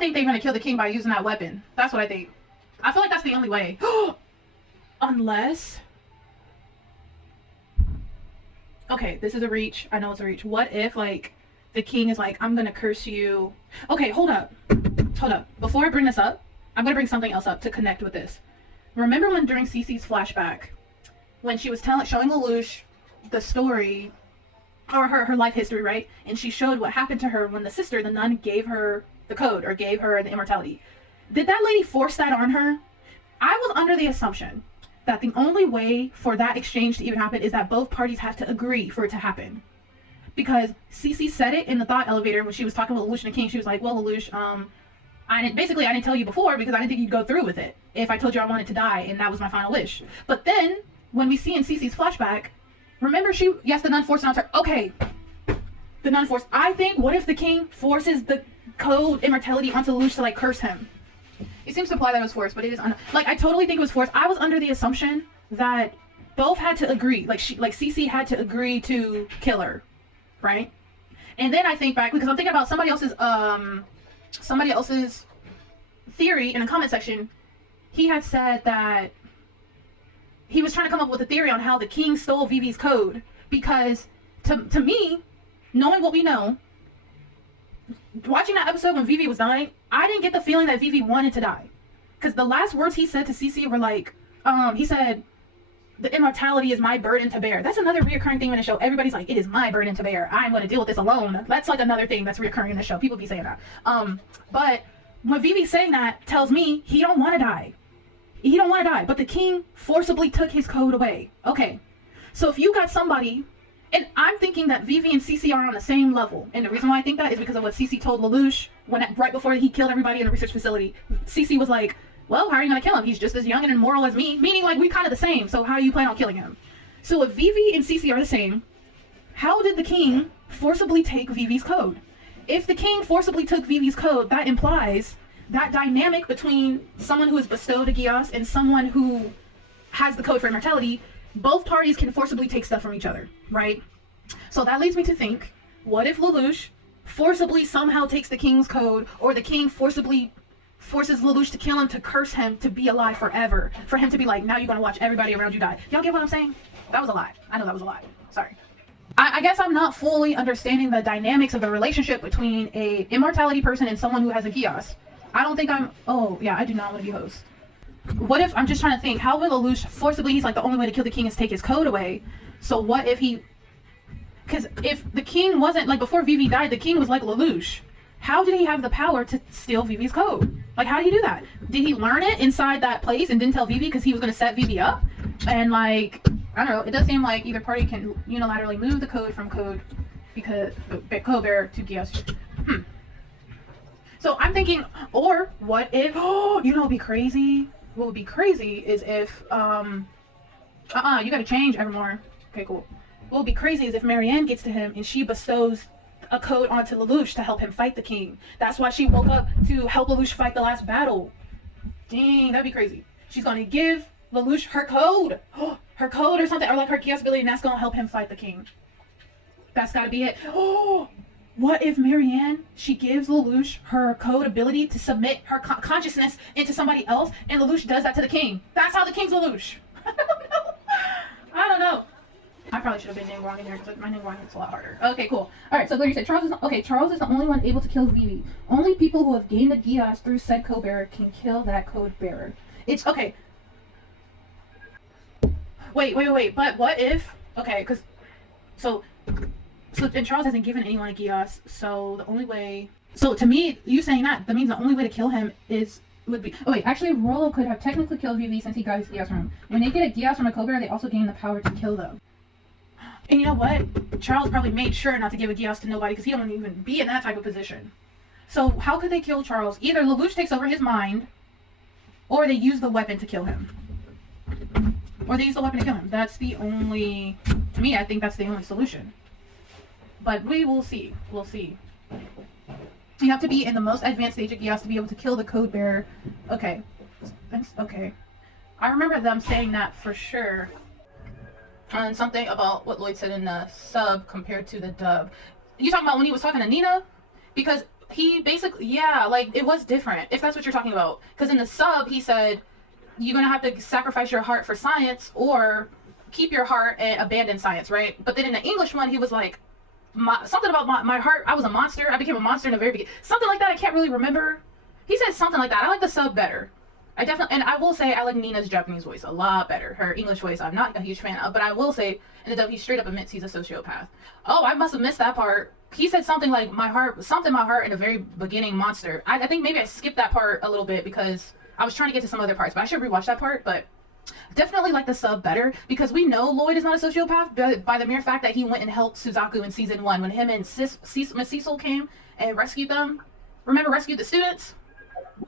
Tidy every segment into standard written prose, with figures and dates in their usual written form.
think they're gonna kill the king by using that weapon. That's what I think. I feel like that's the only way. Unless... Okay, this is a reach. I know it's a reach. What if, like, the king is like, I'm gonna curse you. Okay, hold up. Hold up. Before I bring this up, I'm gonna bring something else up to connect with this. Remember when during Cece's flashback, when she was showing Lelouch the story, or her life history, right? And she showed what happened to her when the sister, the nun, gave her the code, or gave her the immortality. Did that lady force that on her? I was under the assumption that the only way for that exchange to even happen is that both parties have to agree for it to happen. Because Cece said it in the thought elevator when she was talking with Lelouch and the king. She was like, well, Lelouch, I didn't tell you before because I didn't think you'd go through with it if I told you I wanted to die and that was my final wish. But then, when we see in Cece's flashback, remember yes, the nun forced it onto her. Okay, the nun forced. I think, what if the king forces the code immortality onto Lelouch to, like, curse him? It seems to imply that it was forced, but it is like, I totally think it was forced. I was under the assumption that both had to agree. Like Cece had to agree to kill her, right? And then I think back, because I'm thinking about somebody else's theory in the comment section. He had said that he was trying to come up with a theory on how the king stole Vivi's code, because to me, knowing what we know, watching that episode when Vivi was dying, I didn't get the feeling that Vivi wanted to die. Because the last words he said to Cece were like, he said, the immortality is my burden to bear. That's another reoccurring thing in the show. Everybody's like, it is my burden to bear. I'm going to deal with this alone. That's like another thing that's reoccurring in the show. People be saying that. But when Vivi's saying that, tells me he don't want to die. He don't want to die. But the king forcibly took his code away. Okay. So if you got somebody... And I'm thinking that Vivi and Cece are on the same level. And the reason why I think that is because of what Cece told Lelouch right before he killed everybody in the research facility. Cece was like, well, how are you going to kill him? He's just as young and immoral as me. Meaning, like, we kind of the same. So how do you plan on killing him? So if Vivi and Cece are the same, how did the king forcibly take Vivi's code? If the king forcibly took Vivi's code, that implies that dynamic between someone who is bestowed a Geass and someone who has the code for immortality, both parties can forcibly take stuff from each other, right? So that leads me to think, what if Lelouch forcibly somehow takes the king's code, or the king forcibly forces Lelouch to kill him, to curse him to be alive forever, for him to be like, now you're gonna watch everybody around you die. Y'all get what I'm saying? That was a lie. I know that was a lie. Sorry. I guess I'm not fully understanding the dynamics of the relationship between a immortality person and someone who has a Geass. I don't think oh yeah, I do not want to be host. What if, I'm just trying to think, how will Lelouch forcibly, he's like, the only way to kill the king is take his code away. So what if because if the king wasn't, like, before Vivi died, the king was like Lelouch. How did he have the power to steal Vivi's code? Like, how did he do that? Did he learn it inside that place and didn't tell Vivi because he was going to set Vivi up? And, like, I don't know, it does seem like either party can unilaterally move the code from code code bearer to Geass. So I'm thinking, or what if, you know what would be crazy? What would be crazy is if, you gotta change, Evermore. Okay, cool. What would be crazy is if Marianne gets to him and she bestows a code onto Lelouch to help him fight the king. That's why she woke up, to help Lelouch fight the last battle. Dang, that'd be crazy. She's gonna give Lelouch her code. Her code or something, or like her Geass ability, and that's gonna help him fight the king. That's gotta be it. What if Marianne, she gives Lelouch her code ability to submit her consciousness into somebody else, and Lelouch does that to the king? That's how the king's Lelouch. I don't know. I probably should have been named wrong in there because my name wrong is a lot harder. Okay, cool. Alright, so you said Charles is Charles is the only one able to kill Vivi. Only people who have gained a Geass through said code bearer can kill that code bearer. It's okay. Wait. But what if? Okay, because and Charles hasn't given anyone a Geass, so the only way. So to me, you saying that means the only way to kill him would be. Oh wait, actually, Rollo could have technically killed Vivi since he got his Geass from him. When they get a Geass from a code bearer, they also gain the power to kill them. And you know what? Charles probably made sure not to give a Geass to nobody because he don't even be in that type of position. So how could they kill Charles? Either Lelouch takes over his mind, or they use the weapon to kill him. That's the only. To me, I think that's the only solution. But we will see. We'll see. You have to be in the most advanced stage of Geass to be able to kill the code bearer. Okay. Okay. I remember them saying that for sure. And something about what Lloyd said in the sub compared to the dub. You talking about when he was talking to Nina? Because He basically, yeah, like, it was different, if that's what you're talking about. Because in the sub, he said, you're gonna have to sacrifice your heart for science, or keep your heart and abandon science, right? But then in the English one, he was like, something about my heart, I was a monster, I became a monster in the very beginning. Something like that, I can't really remember. He said something like that. I like the sub better. I definitely, and I will say, I like Nina's Japanese voice a lot better. Her English voice, I'm not a huge fan of, but I will say, in the dub, he straight up admits he's a sociopath. Oh, I must have missed that part. He said something like, my heart in the very beginning, monster. I think maybe I skipped that part a little bit because I was trying to get to some other parts, but I should rewatch that part. But definitely like the sub better, because we know Lloyd is not a sociopath by the mere fact that he went and helped Suzaku in season 1 when him and Miss Cecil came and rescued them. Remember, rescued the students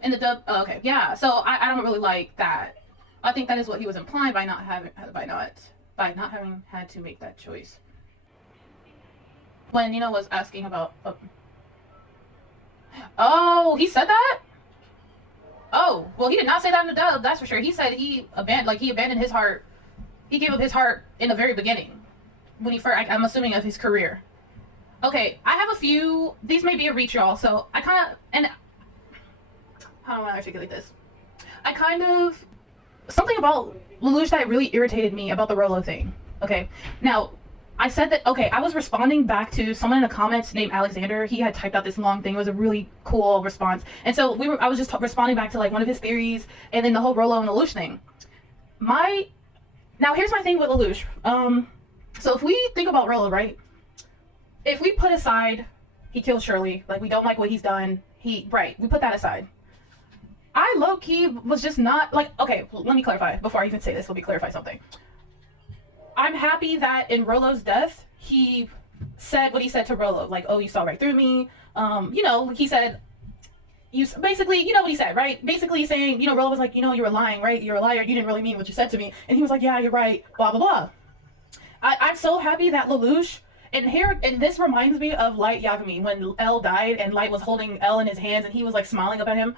in the dub? Oh, okay, yeah. So I don't really like that. I think that is what he was implying by not having had to make that choice. When Nina was asking about, oh, he said that? Oh, well, he did not say that in the dub, that's for sure. He said he abandoned his heart. He gave up his heart in the very beginning, when he first, I'm assuming, of his career. Okay, I have a few. These may be a reach, y'all. So I kind of, and how do I articulate this? Something about Lelouch that really irritated me about the Rolo thing. Okay, now, I said that, okay, I was responding back to someone in the comments named Alexander. He had typed out this long thing. It was a really cool response. And so I was just responding back to like one of his theories, and then the whole Rolo and Lelouch thing. Now here's my thing with Lelouch. So if we think about Rolo, right? If we put aside, he killed Shirley, like we don't like what he's done. We put that aside. I low-key was just not, like, okay, let me clarify. Before I even say this, let me clarify something. I'm happy that in Rolo's death, he said what he said to Rolo, like, oh, you saw right through me. He said, basically, you know what he said, right? Basically saying, Rolo was like, you were lying, right? You're a liar. You didn't really mean what you said to me. And he was like, yeah, you're right, blah, blah, blah. I'm so happy that Lelouch, and this reminds me of Light Yagami, when Elle died and Light was holding Elle in his hands and he was like smiling up at him.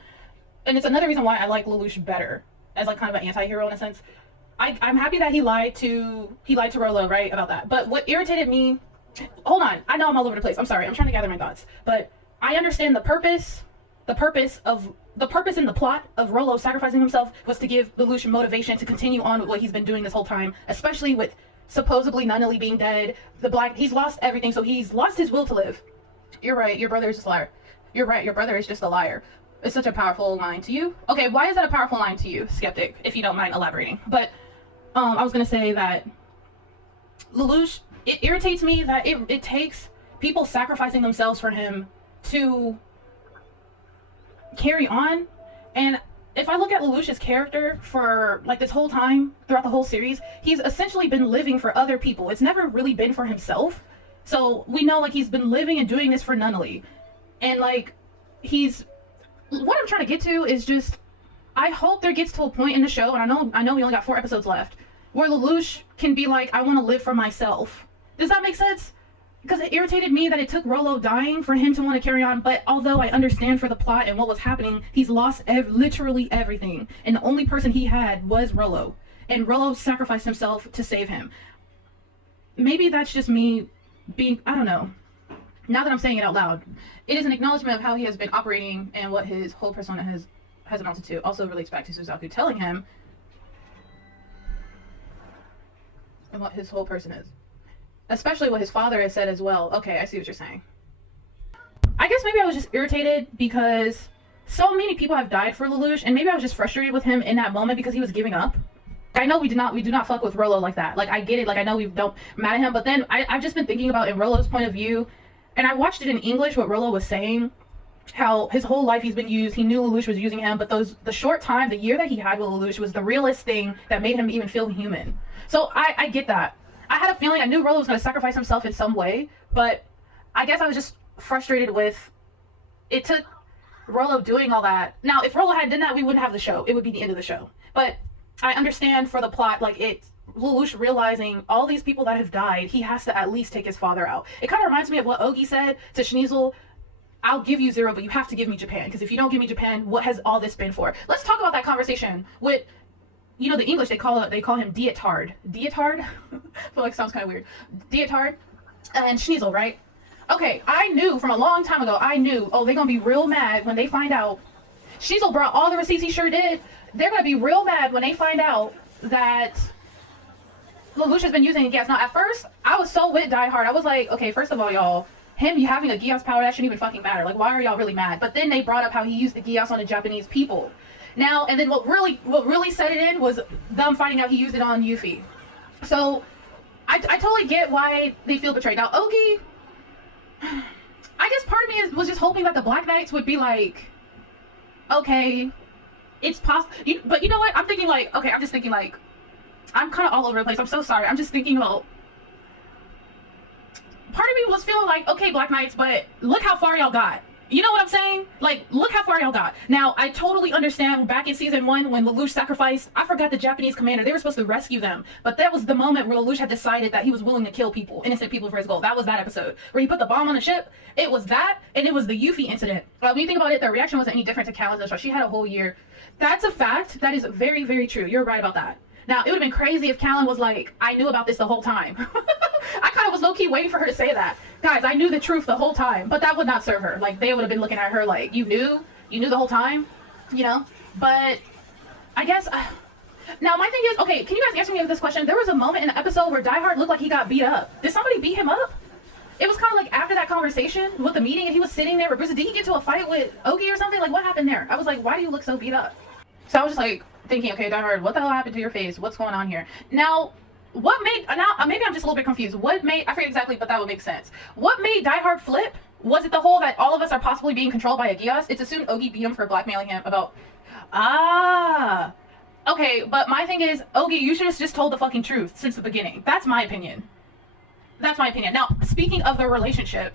And it's another reason why I like Lelouch better, as like kind of an anti-hero in a sense. I'm happy that he lied to Rolo, right, about that. But what irritated me, hold on, I know I'm all over the place. I'm sorry, I'm trying to gather my thoughts. But I understand the purpose in the plot of Rolo sacrificing himself was to give Lelouch motivation to continue on with what he's been doing this whole time, especially with supposedly Nunnally being dead. He's lost everything, so he's lost his will to live. You're right, your brother is just a liar. You're right, your brother is just a liar. It's such a powerful line to you. Okay, why is that a powerful line to you, Skeptic, if you don't mind elaborating? But I was going to say that Lelouch, it irritates me that it takes people sacrificing themselves for him to carry on. And if I look at Lelouch's character for like this whole time, throughout the whole series, he's essentially been living for other people. It's never really been for himself. So we know like he's been living and doing this for Nunnally. And like what I'm trying to get to is just, I hope there gets to a point in the show, and I know we only got 4 episodes left, where Lelouch can be like, I want to live for myself. Does that make sense? Because it irritated me that it took Rolo dying for him to want to carry on, but although I understand for the plot and what was happening, he's lost literally everything, and the only person he had was Rolo, and Rolo sacrificed himself to save him. Maybe that's just me being, I don't know. Now that I'm saying it out loud, it is an acknowledgement of how he has been operating and what his whole persona has amounted to. Also relates back to Suzaku telling him and what his whole person is. Especially what his father has said as well. Okay, I see what you're saying. I guess maybe I was just irritated because so many people have died for Lelouch, and maybe I was just frustrated with him in that moment because he was giving up. I know we do not fuck with Rolo like that. Like, I get it, like I know we don't mad at him, but then I've just been thinking about in Rolo's point of view, and I watched it in English, what Rolo was saying, how his whole life he's been used. He knew Lelouch was using him, but the short time, the year that he had with Lelouch was the realest thing that made him even feel human. So I get that. I had a feeling, I knew Rolo was going to sacrifice himself in some way, but I guess I was just frustrated with, it took Rolo doing all that. Now, if Rolo hadn't done that, we wouldn't have the show. It would be the end of the show. But I understand for the plot, like Lelouch realizing all these people that have died, he has to at least take his father out. It kind of reminds me of what Ogi said to Schneasel, I'll give you 0, but you have to give me Japan, because if you don't give me Japan, what has all this been for? Let's talk about that conversation with, the English, they call him Dietard. Dietard? I feel like it sounds kind of weird. Dietard and Schneasel, right? Okay, I knew from a long time ago, I knew, oh, they're gonna be real mad when they find out. Shizel brought all the receipts he sure did. They're gonna be real mad when they find out that Lelouch has been using Geass. Now, at first, I was so with Die Hard. I was like, okay, first of all, y'all, him having a Geass power, that shouldn't even fucking matter. Like, why are y'all really mad? But then they brought up how he used the Geass on the Japanese people. Now, and then what really set it in was them finding out he used it on Yuffie. So, I totally get why they feel betrayed. Now, Ogi, I guess part of me was just hoping that the Black Knights would be like, okay, it's possible. But you know what? I'm thinking like, okay, I'm just thinking like, I'm kind of all over the place. I'm so sorry. I'm just thinking about. Part of me was feeling like, okay, Black Knights, but look how far y'all got. You know what I'm saying? Like, look how far y'all got. Now, I totally understand back in season 1 when Lelouch sacrificed, I forgot the Japanese commander. They were supposed to rescue them. But that was the moment where Lelouch had decided that he was willing to kill people, innocent people for his goal. That was that episode. Where he put the bomb on the ship. It was that, and it was the Yuffie incident. When you think about it, the reaction wasn't any different to Callan's show. She had a whole year. That's a fact. That is very, very true. You're right about that. Now, it would have been crazy if Callan was like, I knew about this the whole time. I kind of was low-key waiting for her to say that. Guys, I knew the truth the whole time. But that would not serve her. Like, they would have been looking at her like, you knew? You knew the whole time? You know? But, I guess... now, my thing is, okay, can you guys answer me this question? There was a moment in the episode where Die Hard looked like he got beat up. Did somebody beat him up? It was kind of like after that conversation with the meeting, and he was sitting there with Bruce. Did he get to a fight with Ogi or something? Like, what happened there? I was like, why do you look so beat up? So I was just like... thinking, okay, Die Hard, what the hell happened to your face? What's going on here? Now, what made, now, maybe I'm just a little bit confused. What made, I forget exactly, but that would make sense. What made Die Hard flip? Was it the whole that all of us are possibly being controlled by a Geass? It's assumed Ogi beat him for blackmailing him about, okay, but my thing is, Ogi, you should have just told the fucking truth since the beginning. That's my opinion. That's my opinion. Now, speaking of the relationship,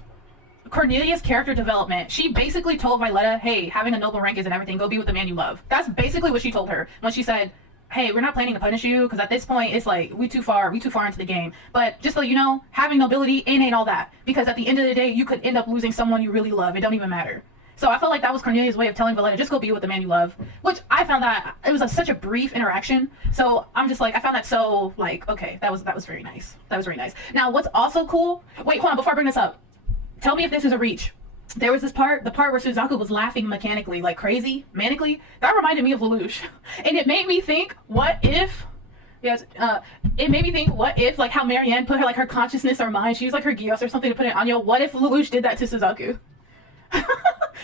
Cornelia's character development, she basically told Violetta, hey, having a noble rank isn't everything. Go be with the man you love. That's basically what she told her when she said, hey, we're not planning to punish you because at this point it's like we too far into the game. But just so you know, having nobility ain't all that, because at the end of the day, you could end up losing someone you really love. It don't even matter. So I felt like that was Cornelia's way of telling Violetta, just go be with the man you love, which I found that it was such a brief interaction. So I'm just like, I found that so like, okay, that was very nice. That was very nice. Now, what's also cool, wait, hold on, before I bring this up, tell me if this is a reach. There was this part, the part where Suzaku was laughing mechanically, like crazy, manically. That reminded me of Lelouch. And it made me think, what if, yes, it made me think, what if, like how Marianne put her, like her consciousness or mind, she used like her Geass or something to put it on you. What if Lelouch did that to Suzaku?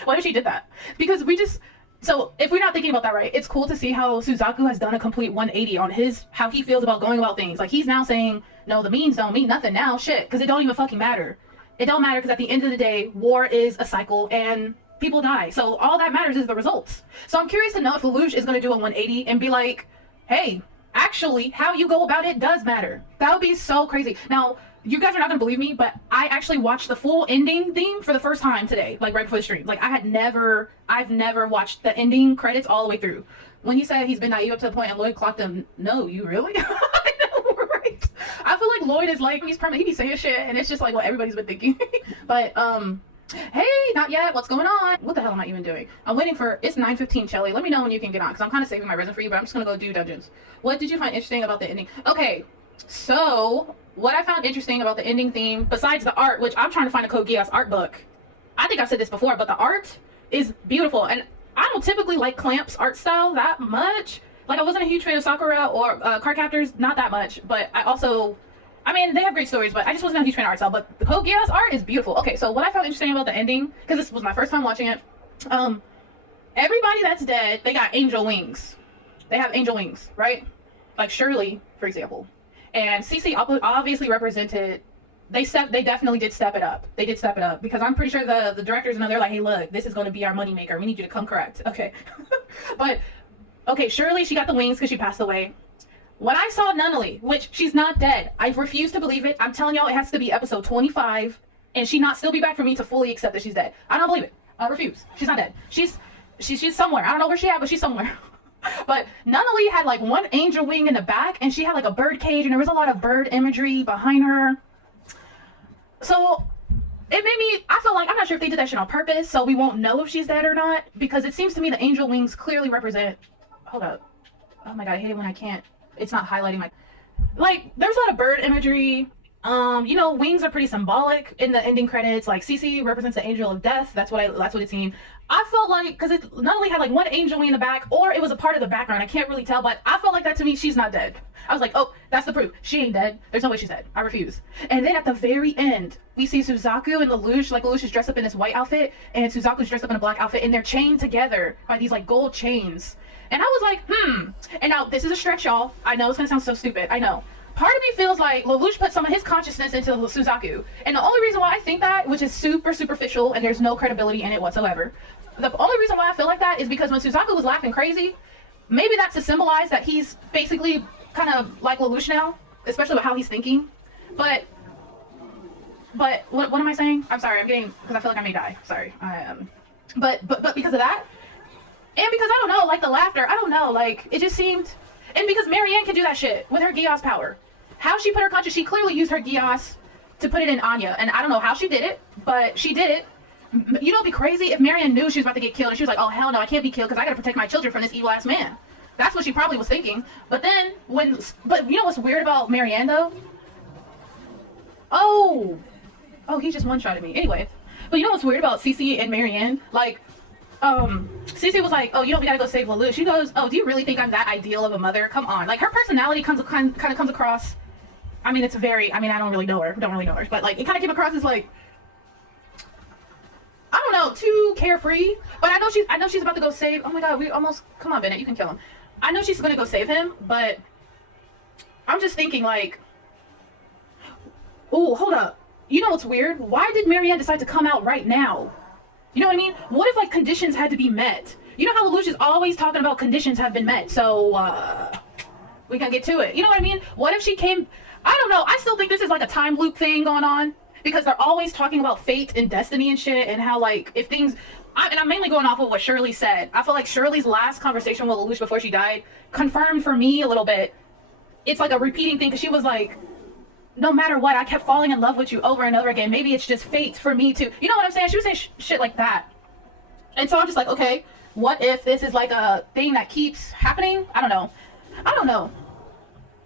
What if she did that? Because we just, so if we're not thinking about that right, it's cool to see how Suzaku has done a complete 180 on how he feels about going about things. Like he's now saying, no, the means don't mean nothing now, shit, because it don't even fucking matter. It don't matter because at the end of the day, war is a cycle and people die. So all that matters is the results. So I'm curious to know if Lelouch is going to do a 180 and be like, hey, actually, how you go about it does matter. That would be so crazy. Now, you guys are not going to believe me, but I actually watched the full ending theme for the first time today, like right before the stream. Like I've never watched the ending credits all the way through. When he said he's been naive up to the point and Lloyd clocked him, no, you really? I know, right? I feel like Lloyd is like, he's permanent, he be saying shit, and it's just like what everybody's been thinking. But, hey, not yet, what's going on? What the hell am I even doing? I'm waiting for, it's 9:15, Shelly. Let me know when you can get on, because I'm kind of saving my resin for you, but I'm just going to go do dungeons. What did you find interesting about the ending? Okay, so, what I found interesting about the ending theme, besides the art, which I'm trying to find a Code Geass art book. I think I've said this before, but the art is beautiful, and I don't typically like Clamp's art style that much. Like, I wasn't a huge fan of Sakura or Card Captors, not that much, but I mean, they have great stories, but I just wasn't a huge fan of art style, but the Code Geass art is beautiful. Okay, so what I found interesting about the ending, because this was my first time watching it, everybody that's dead, they got angel wings. They have angel wings, right? Like Shirley, for example. And CC obviously represented, they definitely did step it up. They did step it up, because I'm pretty sure the directors know, they're like, hey, look, this is going to be our moneymaker. We need you to come correct. Okay. But, okay, Shirley, she got the wings because she passed away. When I saw Nunnally, which she's not dead, I refuse to believe it. I'm telling y'all, it has to be episode 25, and she not still be back for me to fully accept that she's dead. I don't believe it. I refuse. She's not dead. She's somewhere. I don't know where she at, but she's somewhere. But Nunnally had like one angel wing in the back, and she had like a bird cage, and there was a lot of bird imagery behind her. So it made me, I feel like, I'm not sure if they did that shit on purpose, so we won't know if she's dead or not, because it seems to me the angel wings clearly represent, hold up. Oh my god, I hate it when I can't, it's not highlighting my, like, there's a lot of bird imagery. You know, wings are pretty symbolic in the ending credits. Like Cece represents the angel of death. That's what it seemed. I felt like, because it not only had like one angel wing in the back, or it was a part of the background. I can't really tell, but I felt like that to me. She's not dead. I was like, oh, that's the proof. She ain't dead. There's no way she's dead. I refuse. And then at the very end, we see Suzaku and Lelouch. Like Lelouch is dressed up in this white outfit, and Suzaku's dressed up in a black outfit, and they're chained together by these like gold chains. And I was like, And now this is a stretch, y'all. I know it's gonna sound so stupid. I know. Part of me feels like Lelouch put some of his consciousness into Suzaku. And the only reason why I think that, which is super superficial and there's no credibility in it whatsoever, the only reason why I feel like that is because when Suzaku was laughing crazy, maybe that's to symbolize that he's basically kind of like Lelouch now, especially with how he's thinking. But what am I saying? I'm sorry, I'm getting, because I feel like I may die. Sorry. But because of that, and because I don't know, like the laughter, I don't know, like it just seemed, and because Marianne can do that shit with her Geass power. How she put her conscious, she clearly used her Geass to put it in Anya, and I don't know how she did it, but she did it. You know, it'd be crazy if Marianne knew she was about to get killed, and she was like, oh hell no, I can't be killed because I gotta protect my children from this evil ass man. That's what she probably was thinking. But then, but you know what's weird about Marianne though? Oh, he just one-shotted me. Anyway, but you know what's weird about Cece and Marianne? Like, Cece was like, oh, you know, we gotta go save Lelouch. She goes, oh, do you really think I'm that ideal of a mother? Come on. Like, her personality kind of comes across, I mean, it's very, I mean, I don't really know her, but like, it kind of came across as like, I don't know, too carefree. But I know she's about to go save, oh my god, we almost, come on, Bennett, you can kill him. I know she's gonna go save him, but I'm just thinking like, oh, hold up. You know what's weird? Why did Marianne decide to come out right now? You know what I mean? What if like conditions had to be met? You know how Lelouch is always talking about conditions have been met, so we can get to it. You know what I mean? What if she came, I don't know, I still think this is like a time loop thing going on, because they're always talking about fate and destiny and shit, and how like if things, and I'm mainly going off of what Shirley said. I feel like Shirley's last conversation with Lelouch before she died confirmed for me a little bit. It's like a repeating thing, because she was like, no matter what, I kept falling in love with you over and over again. Maybe it's just fate for me to, you know what I'm saying? She would say shit like that. And so I'm just like, okay, what if this is like a thing that keeps happening? I don't know.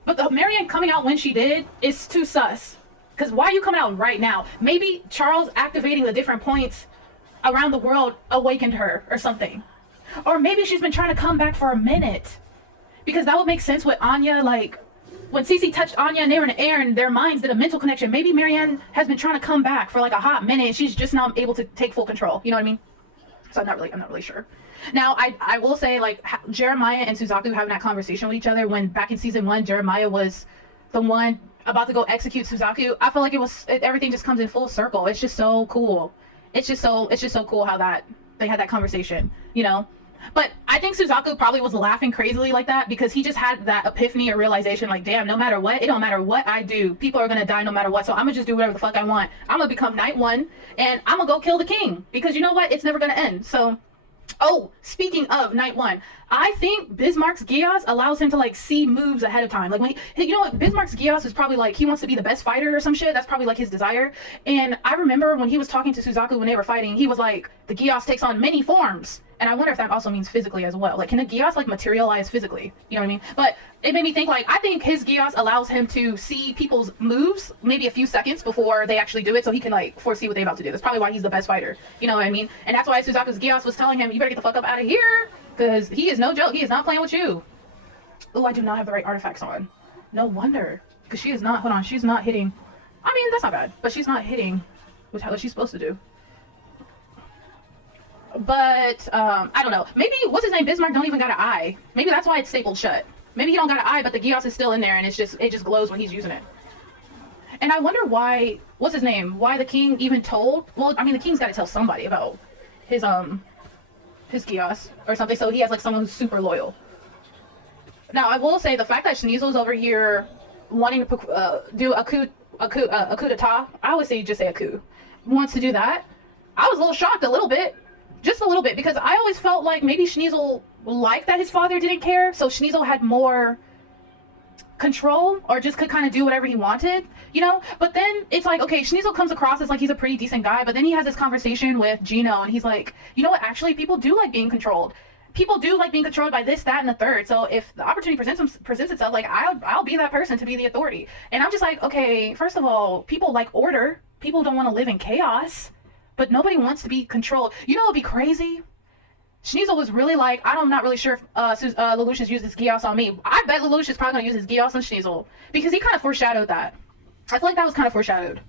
But the Marianne coming out when she did is too sus. Because why are you coming out right now? Maybe Charles activating the different points around the world awakened her or something. Or maybe she's been trying to come back for a minute. Because that would make sense with Anya, like, when Cece touched Anya and they were in the air and their minds did a mental connection, maybe Marianne has been trying to come back for like a hot minute and she's just now able to take full control. You know what I mean? So I'm not really sure. Now, I will say, like, Jeremiah and Suzaku having that conversation with each other when back in season 1, Jeremiah was the one about to go execute Suzaku. I feel like everything just comes in full circle. It's just so cool. It's just so cool how that they had that conversation, you know? But I think Suzaku probably was laughing crazily like that because he just had that epiphany or realization, like, damn, no matter what, it don't matter what I do, people are gonna die no matter what, so I'm gonna just do whatever the fuck I want. I'm gonna become Night One, and I'm gonna go kill the king, because you know what? It's never gonna end. So, oh, speaking of Night One, I think Bismarck's Geass allows him to, like, see moves ahead of time. Like, when you know what? Bismarck's Geass is probably, like, he wants to be the best fighter or some shit. That's probably, like, his desire. And I remember when he was talking to Suzaku when they were fighting, he was like, the Geass takes on many forms. And I wonder if that also means physically as well. Like, can a Geass, like, materialize physically? You know what I mean? But it made me think, like, I think his Geass allows him to see people's moves maybe a few seconds before they actually do it, so he can, like, foresee what they're about to do. That's probably why he's the best fighter. You know what I mean? And that's why Suzaku's Geass was telling him, you better get the fuck up out of here, because he is no joke. He is not playing with you. Oh, I do not have the right artifacts on. No wonder. Because she is not, hold on, she's not hitting. I mean, that's not bad. But she's not hitting what she's supposed to do. But, I don't know. Maybe, what's his name? Bismarck don't even got an eye. Maybe that's why it's stapled shut. Maybe he don't got an eye, but the Geass is still in there, and it just glows when he's using it. And I wonder why, what's his name? Why the king even told, well, I mean, the king's got to tell somebody about his Geass or something, so he has, like, someone who's super loyal. Now, I will say, the fact that Schniezel's over here wanting to do a coup d'etat, I always say you just say a coup, wants to do that, I was a little shocked, a little bit. Just a little bit, because I always felt like maybe Schniezel liked that his father didn't care, so Schniezel had more control, or just could kind of do whatever he wanted, you know? But then it's like, okay, Schniezel comes across as like he's a pretty decent guy, but then he has this conversation with Gino, and he's like, you know what, actually, people do like being controlled. people do like being controlled by this, that, and the third. So if the opportunity presents itself, like I'll be that person to be the authority. And I'm just like, okay, first of all, people like order. People don't want to live in chaos, but nobody wants to be controlled. You know, it'd be crazy. Sneasel was really like, I'm not really sure if Lelouch has used his Geass on me. I bet Lelouch is probably going to use his Geass on Sneasel because he kind of foreshadowed that. I feel like that was kind of foreshadowed.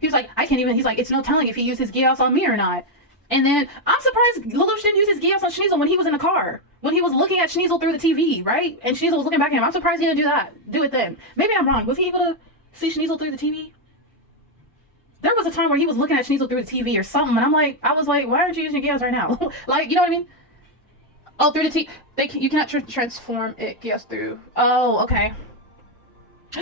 He was like, he's like, it's no telling if he used his Geass on me or not. And then, I'm surprised Lelouch didn't use his Geass on Sneasel when he was in the car. When he was looking at Sneasel through the TV, right? And Sneasel was looking back at him. I'm surprised he didn't do it then. Maybe I'm wrong. Was he able to see Sneasel through the TV? There was a time where he was looking at Sneasel through the TV or something, and I was like, why aren't you using your Geass right now? Like, you know what I mean? Oh, through the TV. You cannot transform it Geass through. Oh, okay.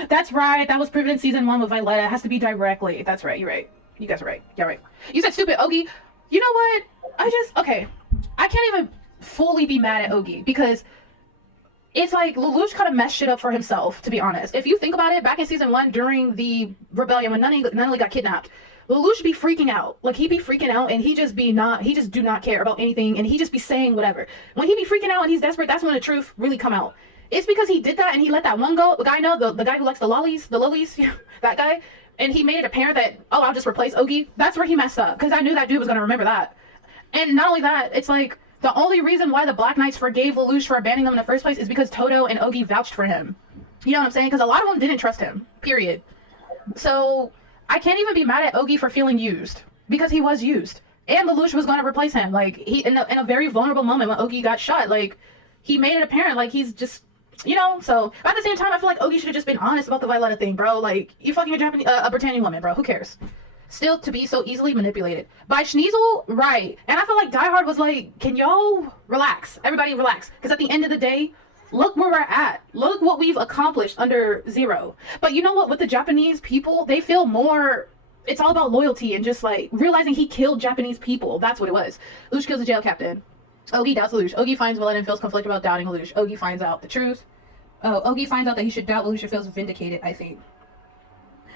That's right. That was proven in season 1 with Violet. It has to be directly. That's right. You're right. You guys are right. You're right. You said stupid Ogi. You know what? Okay. I can't even fully be mad at Ogi because it's like Lelouch kind of messed shit up for himself, to be honest. If you think about it, back in season 1 during the rebellion when Nunnally got kidnapped, Lelouch be freaking out. Like, he'd be freaking out and he just do not care about anything and he just be saying whatever. When he be freaking out and he's desperate, that's when the truth really come out. It's because he did that and he let that one guy know, the guy who likes the lollies, that guy, and he made it apparent that, oh, I'll just replace Ogi. That's where he messed up, because I knew that dude was going to remember that. And not only that, it's like, the only reason why the Black Knights forgave Lelouch for abandoning them in the first place is because Toto and Ogi vouched for him. You know what I'm saying? Because a lot of them didn't trust him, period. So, I can't even be mad at Ogi for feeling used, because he was used. And Lelouch was going to replace him. Like, in a very vulnerable moment when Ogi got shot, like, he made it apparent, like, he's just... You know, so at the same time, I feel like Ogi should have just been honest about the Violetta thing, bro. Like, you fucking a Britannian woman, bro. Who cares? Still to be so easily manipulated by Sneasel, right? And I feel like Die Hard was like, can y'all relax? Everybody relax, because at the end of the day, look where we're at. Look what we've accomplished under Zero. But you know what? With the Japanese people, they feel more. It's all about loyalty and just like realizing he killed Japanese people. That's what it was. Lelouch kills the jail captain. Ogi doubts Lelouch. Ogi finds Violet and feels conflicted about doubting Lelouch. Ogi finds out the truth. Oh, Ogi finds out that he should doubt Lelouch and feels vindicated, I think.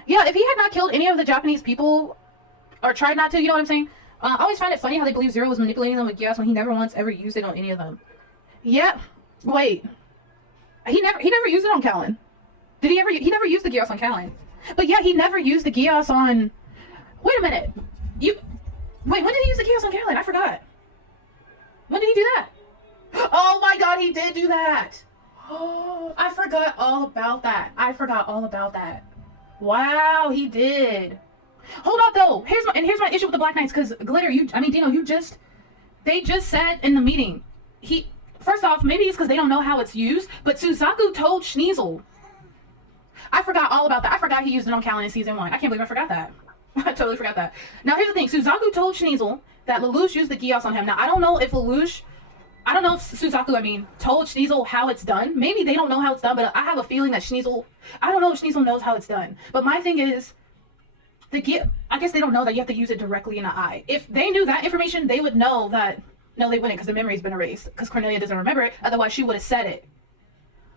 Yeah, if he had not killed any of the Japanese people, or tried not to, you know what I'm saying? I always find it funny how they believe Zero was manipulating them with Geass when he never once ever used it on any of them. Yeah, wait. He never used it on Callan. Did he ever? He never used the Geass on Callan. But yeah, he never used the Geass on... Wait a minute. Wait, when did he use the Geass on Callan? I forgot. When did he do that? Oh my god, he did do that! Oh, I forgot all about that. Wow, he did. Hold up though. Here's my issue with the Black Knights, because Glitter, Dino, they just said in the meeting, first off, maybe it's because they don't know how it's used, but Suzaku told Sneasel. I forgot all about that. I forgot he used it on Callan in season 1. I can't believe I forgot that. I totally forgot that. Now here's the thing. Suzaku told Sneasel that Lelouch used the Geass on him. Now I don't know if Suzaku, told Sneasel how it's done. Maybe they don't know how it's done, but I have a feeling that Sneasel, I don't know if Sneasel knows how it's done. But my thing is, I guess they don't know that you have to use it directly in the eye. If they knew that information, they would know that, no, they wouldn't, because the memory's been erased, because Cornelia doesn't remember it, otherwise she would have said it.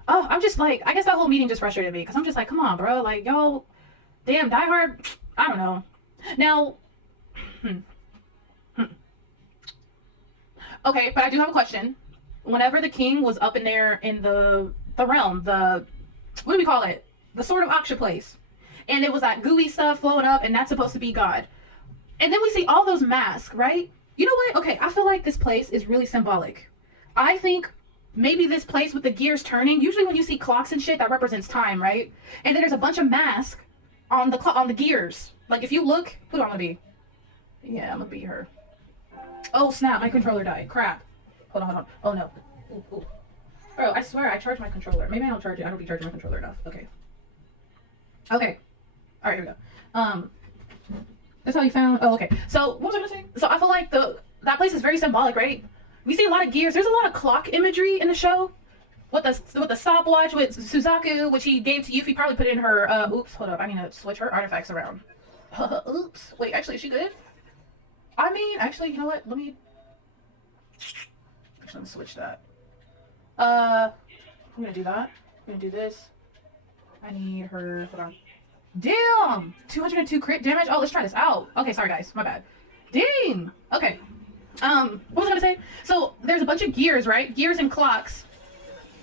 Oh, I'm just like, I guess that whole meeting just frustrated me, because I'm just like, come on, bro, like, yo, damn, Die Hard, I don't know. Now, okay, but I do have a question. Whenever the king was up in there in the realm, what do we call it? The Sword of Aksha place. And it was that gooey stuff flowing up, and that's supposed to be God. And then we see all those masks, right? You know what? Okay, I feel like this place is really symbolic. I think maybe this place with the gears turning, usually when you see clocks and shit, that represents time, right? And then there's a bunch of masks on the gears. Like, if you look, who do I want to be? Yeah, I'm gonna be her. Oh snap, my controller died. Crap. Hold on. Oh no. Ooh. Bro, I swear I charged my controller. Maybe I don't charge it. I don't be charging my controller enough. Okay. Alright, here we go. That's how you found... Oh, okay. So, what was I gonna say? So, I feel like that place is very symbolic, right? We see a lot of gears. There's a lot of clock imagery in the show. With the stopwatch with Suzaku, which he gave to Yuffie, probably put in her... oops, hold up. I need to switch her artifacts around. Oops. Wait, actually, is she good? Actually, you know what? Let me switch that. I'm gonna do that. I'm gonna do this. I need her... Hold on. Damn! 202 crit damage? Oh, let's try this out. Okay, sorry guys. My bad. Dang! Okay. what was I gonna say? So there's a bunch of gears, right? Gears and clocks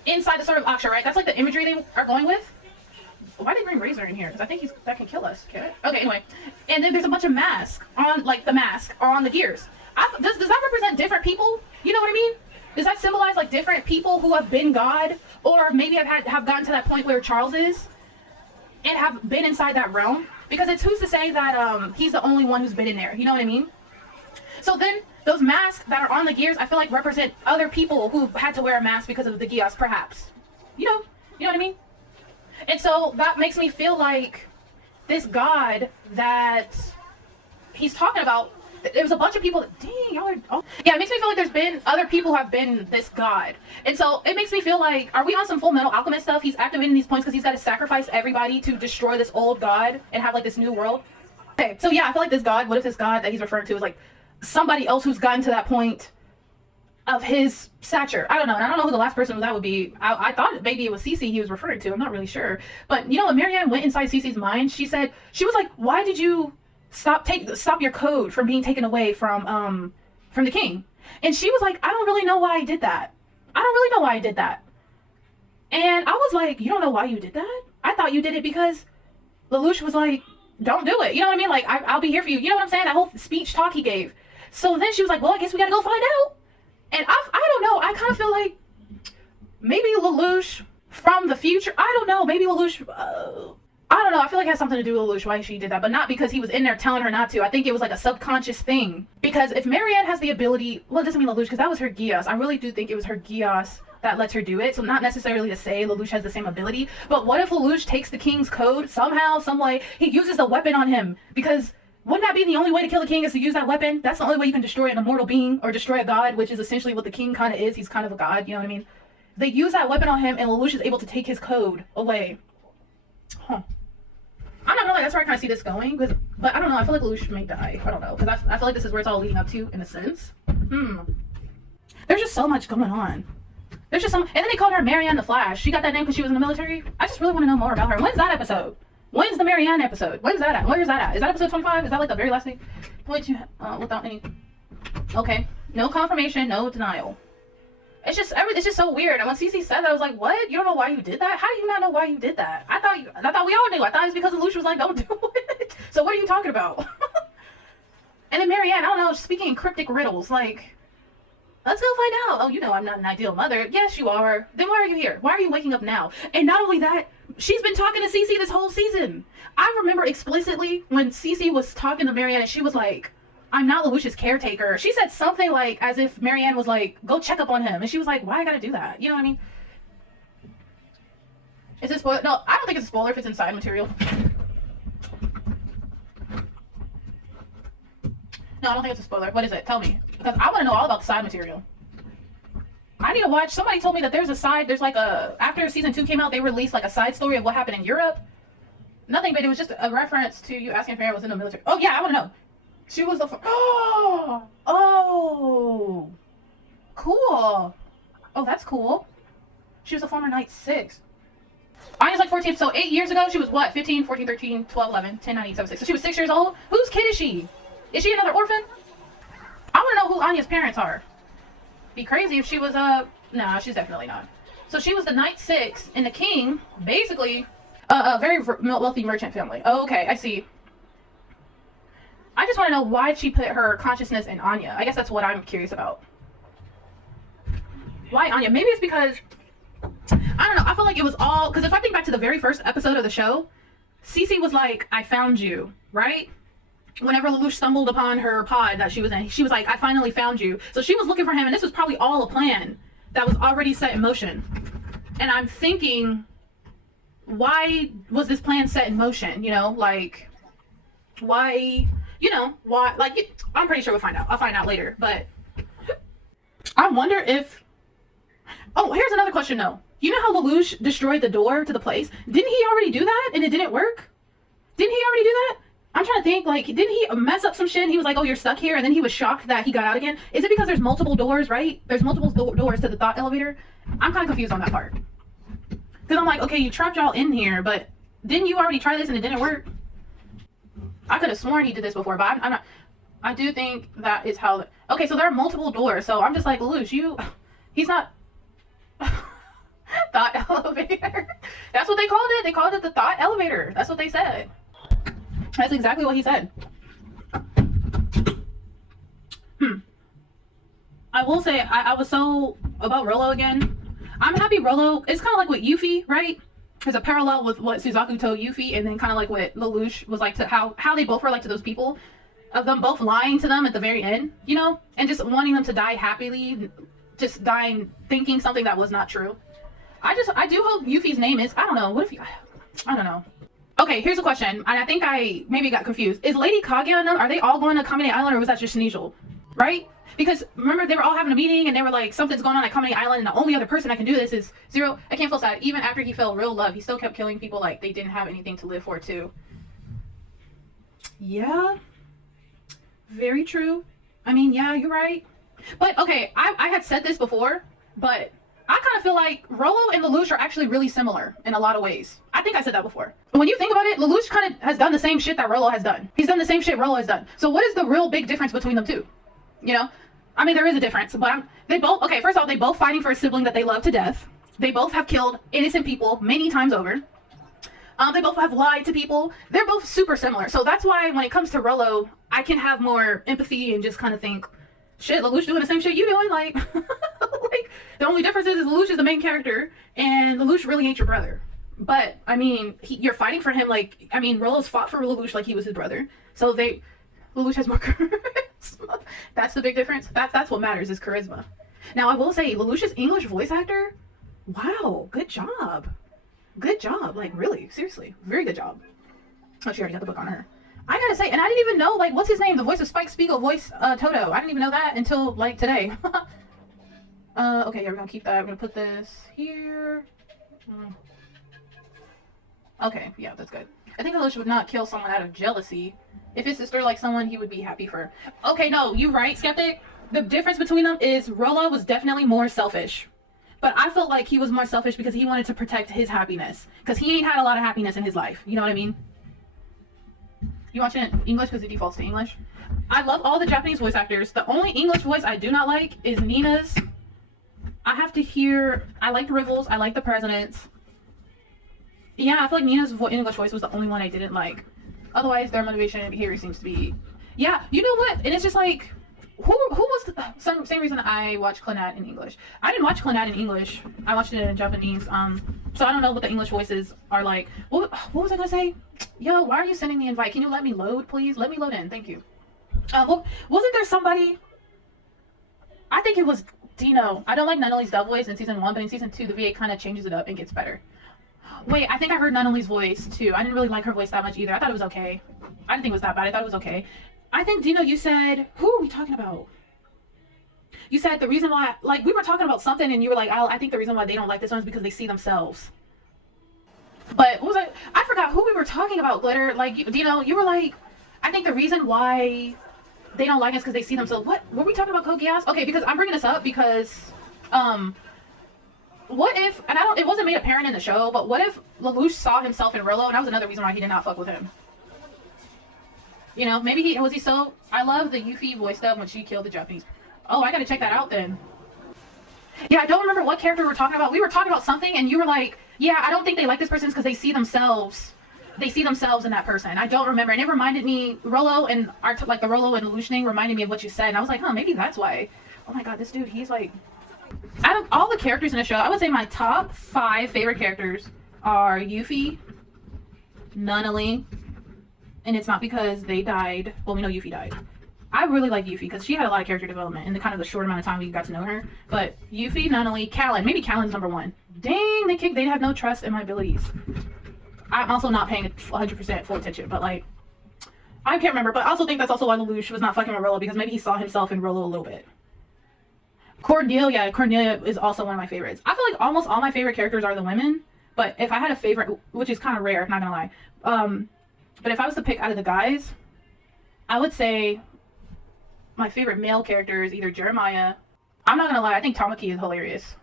inside the sword of Aksha, right? That's like the imagery they are going with. Why did they bring Razor in here? Because I think that can kill us. Can it? Okay, anyway. And then there's a bunch of masks on, like the mask on the gears. Does that represent different people? You know what I mean? Does that symbolize like different people who have been God, or maybe have gotten to that point where Charles is, and have been inside that realm? Because it's who's to say that he's the only one who's been in there. You know what I mean? So then those masks that are on the gears, I feel like represent other people who had to wear a mask because of the Geass, perhaps. You know what I mean? And so that makes me feel like this God that he's talking about, there was a bunch of people that, dang, y'all are, oh. Yeah, it makes me feel like there's been other people who have been this God. And so it makes me feel like, are we on some Full Metal Alchemist stuff? He's activating these points because he's got to sacrifice everybody to destroy this old God and have like this new world. Okay, so yeah, I feel like this God, what if this God that he's referring to is like somebody else who's gotten to that point of his stature? I don't know. And I don't know who the last person that would be. I thought maybe it was Cece he was referring to. I'm not really sure. But you know, when Marianne went inside Cece's mind, she said, she was like, why did you stop your code from being taken away from the king? And she was like, I don't really know why I did that. I don't really know why I did that. And I was like, you don't know why you did that? I thought you did it because Lelouch was like, don't do it. You know what I mean? Like, I'll be here for you. You know what I'm saying? That whole speech talk he gave. So then she was like, well, I guess we gotta go find out. And I don't know. I kind of feel like maybe Lelouch from the future. I don't know. Maybe Lelouch. I don't know. I feel like it has something to do with Lelouch why she did that, but not because he was in there telling her not to. I think it was like a subconscious thing. Because if Marianne has the ability, well, it doesn't mean Lelouch because that was her Geass. I really do think it was her Geass that lets her do it. So not necessarily to say Lelouch has the same ability, but what if Lelouch takes the king's code somehow, some way? He uses the weapon on him because. Wouldn't that be the only way to kill a king is to use that weapon? That's the only way you can destroy an immortal being or destroy a god, which is essentially what the king kind of is. He's kind of a god, you know what I mean? They use that weapon on him and Lelouch is able to take his code away. Huh. I'm not gonna lie, that's where I kind of see this going. But I don't know, I feel like Lelouch may die. I don't know, because I feel like this is where it's all leading up to, in a sense. There's just so much going on. There's just some, and then they called her Marianne the Flash. She got that name because she was in the military. I just really want to know more about her. When's that episode? When's the Marianne episode? When's that at? Where's that at? Is that episode 25? Is that like the very last thing? Point you without any. Okay, no confirmation, no denial. It's just so weird. And when Cece said that, I was like, what? You don't know why you did that? How do you not know why you did that? I thought we all knew. I thought it was because Lelouch was like, don't do it. So what are you talking about? And then Marianne, I don't know, speaking in cryptic riddles, like, let's go find out. Oh, you know I'm not an ideal mother. Yes, you are. Then why are you here? Why are you waking up now? And not only that, she's been talking to Cece this whole season. I remember explicitly when Cece was talking to Marianne and she was like, I'm not Lelouch's caretaker. She said something like, as if Marianne was like, go check up on him. And she was like, why I gotta do that? You know what I mean? Is it spoiler? No, I don't think it's a spoiler if it's inside material. No, I don't think it's a spoiler. What is it? Tell me. Because I want to know all about the side material. I need to watch. Somebody told me that there's like after season 2 came out, they released like a side story of what happened in Europe. Nothing, but it was just a reference to you asking if Aaron was in the military. Oh, yeah, I want to know. She was the oh, cool. Oh, that's cool. She was a former Knight 6. Anya's like 14, so 8 years ago, she was what? 15, 14, 13, 12, 11, 10, 9, 8, 7, 6. So she was 6 years old? Whose kid is she? Is she another orphan? I want to know who Anya's parents are. Be crazy if she was no, she's definitely not. So she was the Knight 6, and the king, basically, a very wealthy merchant family. Oh, okay, I see. I just want to know why she put her consciousness in Anya. I guess that's what I'm curious about. Why Anya? Maybe it's because, I don't know, I feel like it was all, because if I think back to the very first episode of the show, Cece was like, I found you, right? Whenever Lelouch stumbled upon her pod that she was in, she was like, I finally found you. So she was looking for him, and this was probably all a plan that was already set in motion. And I'm thinking, why was this plan set in motion? You know, like, why, you know, why, like, I'm pretty sure we'll find out. I'll find out later, but I wonder if, oh, here's another question, though. You know how Lelouch destroyed the door to the place? Didn't he already do that, and it didn't work? Didn't he already do that? I'm trying to think, like, didn't he mess up some shit? He was like, oh, you're stuck here, and then he was shocked that he got out again. Is it because there's multiple doors, right? There's multiple doors to the thought elevator? I'm kind of confused on that part. Because I'm like, okay, you trapped y'all in here, but didn't you already try this and it didn't work? I could have sworn he did this before, but I'm not. I do think that is how, Okay, so there are multiple doors. So I'm just like, Lelouch, he's not thought elevator. That's what they called it. They called it the thought elevator. That's what they said. That's exactly what he said. I will say, I was so about Rolo again. I'm happy Rolo, it's kind of like with Yuffie, right? There's a parallel with what Suzaku told Yuffie, and then kind of like what Lelouch was like to how they both were like to those people, of them both lying to them at the very end, you know, and just wanting them to die happily, just dying thinking something that was not true. I do hope Yuffie's name is, I don't know, what if I don't know. Okay, here's a question, and I think I maybe got confused. Is Lady Kaguya and them, are they all going to Kamine Island, or was that just Shinigel? Right? Because remember, they were all having a meeting, and they were like, something's going on at Kamine Island, and the only other person that can do this is Zero. I can't feel sad. Even after he felt real love, he still kept killing people like they didn't have anything to live for, too. Yeah. Very true. I mean, yeah, you're right. But, okay, I had said this before, but I kind of feel like Rolo and Lelouch are actually really similar in a lot of ways. I think I said that before. When you think about it, Lelouch kind of has done the same shit that Rolo has done. He's done the same shit Rolo has done. So what is the real big difference between them two? You know? I mean, there is a difference, but they both, okay, first of all, they both fighting for a sibling that they love to death. They both have killed innocent people many times over. They both have lied to people. They're both super similar. So that's why when it comes to Rolo, I can have more empathy and just kind of think, shit, Lelouch doing the same shit you doing? Like, like, the only difference is Lelouch is the main character, and Lelouch really ain't your brother. But, I mean, you're fighting for him like, I mean, Rolo's fought for Lelouch like he was his brother. So Lelouch has more charisma. That's the big difference. That's what matters, is charisma. Now, I will say, Lelouch's English voice actor, wow, good job. Good job. Like, really, seriously, very good job. Oh, she already got the book on her. I gotta say, and I didn't even know, like, what's his name? The voice of Spike Spiegel, voice Toto. I didn't even know that until, like, today. Okay, yeah, we're gonna keep that. We're gonna put this here. Okay, yeah, that's good. I think Lelouch would not kill someone out of jealousy. If his sister liked someone, he would be happy for her. Okay, no, you're right, Skeptic. The difference between them is Rolo was definitely more selfish. But I felt like he was more selfish because he wanted to protect his happiness. Because he ain't had a lot of happiness in his life. You know what I mean? You watching it in English because it defaults to English? I love all the Japanese voice actors. The only English voice I do not like is Nina's. I have to hear... I like the Rivals. I like the Presidents. Yeah, I feel like Nina's English voice was the only one I didn't like. Otherwise, their motivation and behavior seems to be... Yeah, you know what? And it's just like... Who was the same reason I watched Clannad in English? I didn't watch Clannad in English. I watched it in Japanese. So I don't know what the English voices are like. What was I gonna say? Yo, why are you sending the invite? Can you let me load, please? Let me load in. Thank you. Wasn't there somebody? I think it was Dino. I don't like Nunnally's dub voice in season 1, but in season 2, the VA kind of changes it up and gets better. Wait, I think I heard Nunnally's voice too. I didn't really like her voice that much either. I thought it was okay. I didn't think it was that bad. I thought it was okay. I think, Dino, you said... Who are we talking about? You said the reason why... Like, we were talking about something, and you were like, I think the reason why they don't like this one is because they see themselves. But, what was I... I forgot who we were talking about, Glitter. Like, Dino, you were like... I think the reason why they don't like us is because they see themselves... What? Were we talking about Code Geass? Okay, because I'm bringing this up because... What if... And it wasn't made apparent in the show, but what if Lelouch saw himself in Rolo, and that was another reason why he did not fuck with him? You know, maybe was he so... I love the Yuffie voice dub when she killed the Japanese... Oh, I gotta check that out then. Yeah, I don't remember what character we were talking about. We were talking about something, and you were like, yeah, I don't think they like this person because they see themselves. They see themselves in that person. I don't remember. And it reminded me... Rolo and... Like, the Rolo and Lelouch thing reminded me of what you said. And I was like, huh, maybe that's why. Oh my god, this dude, he's like... Out of all the characters in the show, I would say my top 5 favorite characters are Yuffie, Nunnally, and it's not because they died. Well, we know Yuffie died. I really like Yuffie because she had a lot of character development in the kind of the short amount of time we got to know her. But Yuffie, Nunnally, Callan. Maybe Callan's number 1. Dang, they have no trust in my abilities. I'm also not paying 100% full attention, but like, I can't remember. But I also think that's also why Lelouch was not fucking with Rolo, because maybe he saw himself in Rolo a little bit. Cornelia is also one of my favorites. I feel like almost all my favorite characters are the women, but if I had a favorite, which is kind of rare, not gonna lie, but if I was to pick out of the guys, I would say my favorite male character is either Jeremiah. I'm not gonna lie, I think Tamaki is hilarious.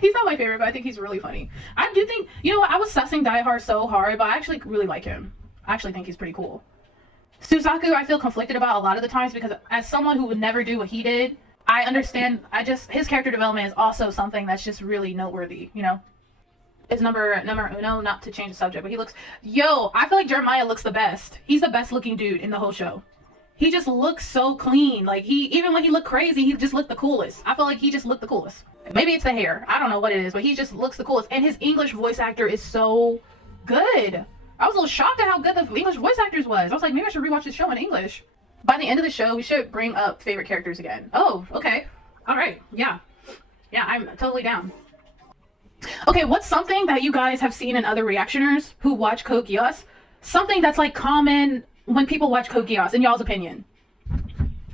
He's not my favorite, but I think he's really funny. I do think, you know what, I was sussing Die Hard so hard, but I actually really like him. I actually think he's pretty cool. Suzaku, I feel conflicted about a lot of the times because as someone who would never do what he did, I understand. His character development is also something that's just really noteworthy, you know. Is number uno, not to change the subject, but he looks. Yo, I feel like Jeremiah looks the best. He's the best looking dude in the whole show. He just looks so clean. Like even when he looked crazy, he just looked the coolest. I feel like he just looked the coolest. Maybe it's the hair. I don't know what it is, but he just looks the coolest. And his English voice actor is so good. I was a little shocked at how good the English voice actors was. I was like, maybe I should rewatch this show in English. By the end of the show, we should bring up favorite characters again. Oh, okay. All right. Yeah. Yeah, I'm totally down. Okay, what's something that you guys have seen in other reactioners who watch Code Geass? Something that's like common when people watch Code Geass, in y'all's opinion.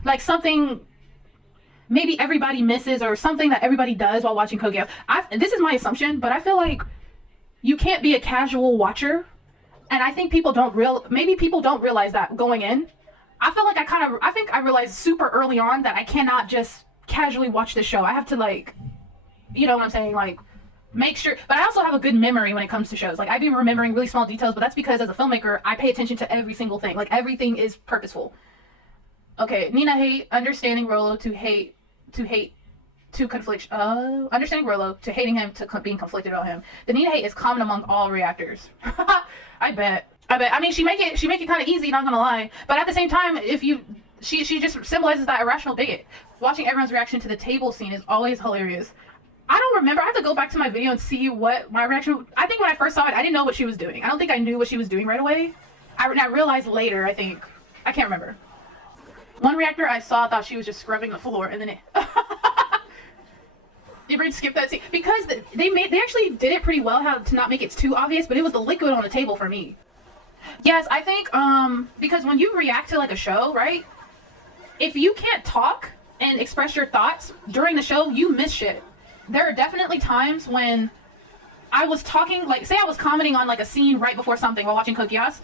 Like something maybe everybody misses or something that everybody does while watching Code Geass. This is my assumption, but I feel like you can't be a casual watcher. And I think people don't realize that going in. I feel like I think I realized super early on that I cannot just casually watch this show. I have to like, you know what I'm saying? Like make sure, but I also have a good memory when it comes to shows. Like I've been remembering really small details, but that's because as a filmmaker, I pay attention to every single thing. Like everything is purposeful. Okay, Nina hate, understanding Rolo to conflict. Understanding Rolo to hating him to being conflicted about him. The Nina hate is common among all reactors. I bet. I mean, she make it kind of easy, not gonna lie. But at the same time, she just symbolizes that irrational bigot. Watching everyone's reaction to the table scene is always hilarious. I don't remember. I have to go back to my video and see what my reaction. I think when I first saw it, I didn't know what she was doing. I don't think I knew what she was doing right away. I realized later. I think I can't remember. One reactor I saw thought she was just scrubbing the floor, and then it. You ever skip that scene because they actually did it pretty well how to not make it too obvious, but it was the liquid on the table for me. Yes, I think because when you react to like a show, right? If you can't talk and express your thoughts during the show, you miss shit. There are definitely times when I was talking, like say I was commenting on like a scene right before something while watching Code Geass,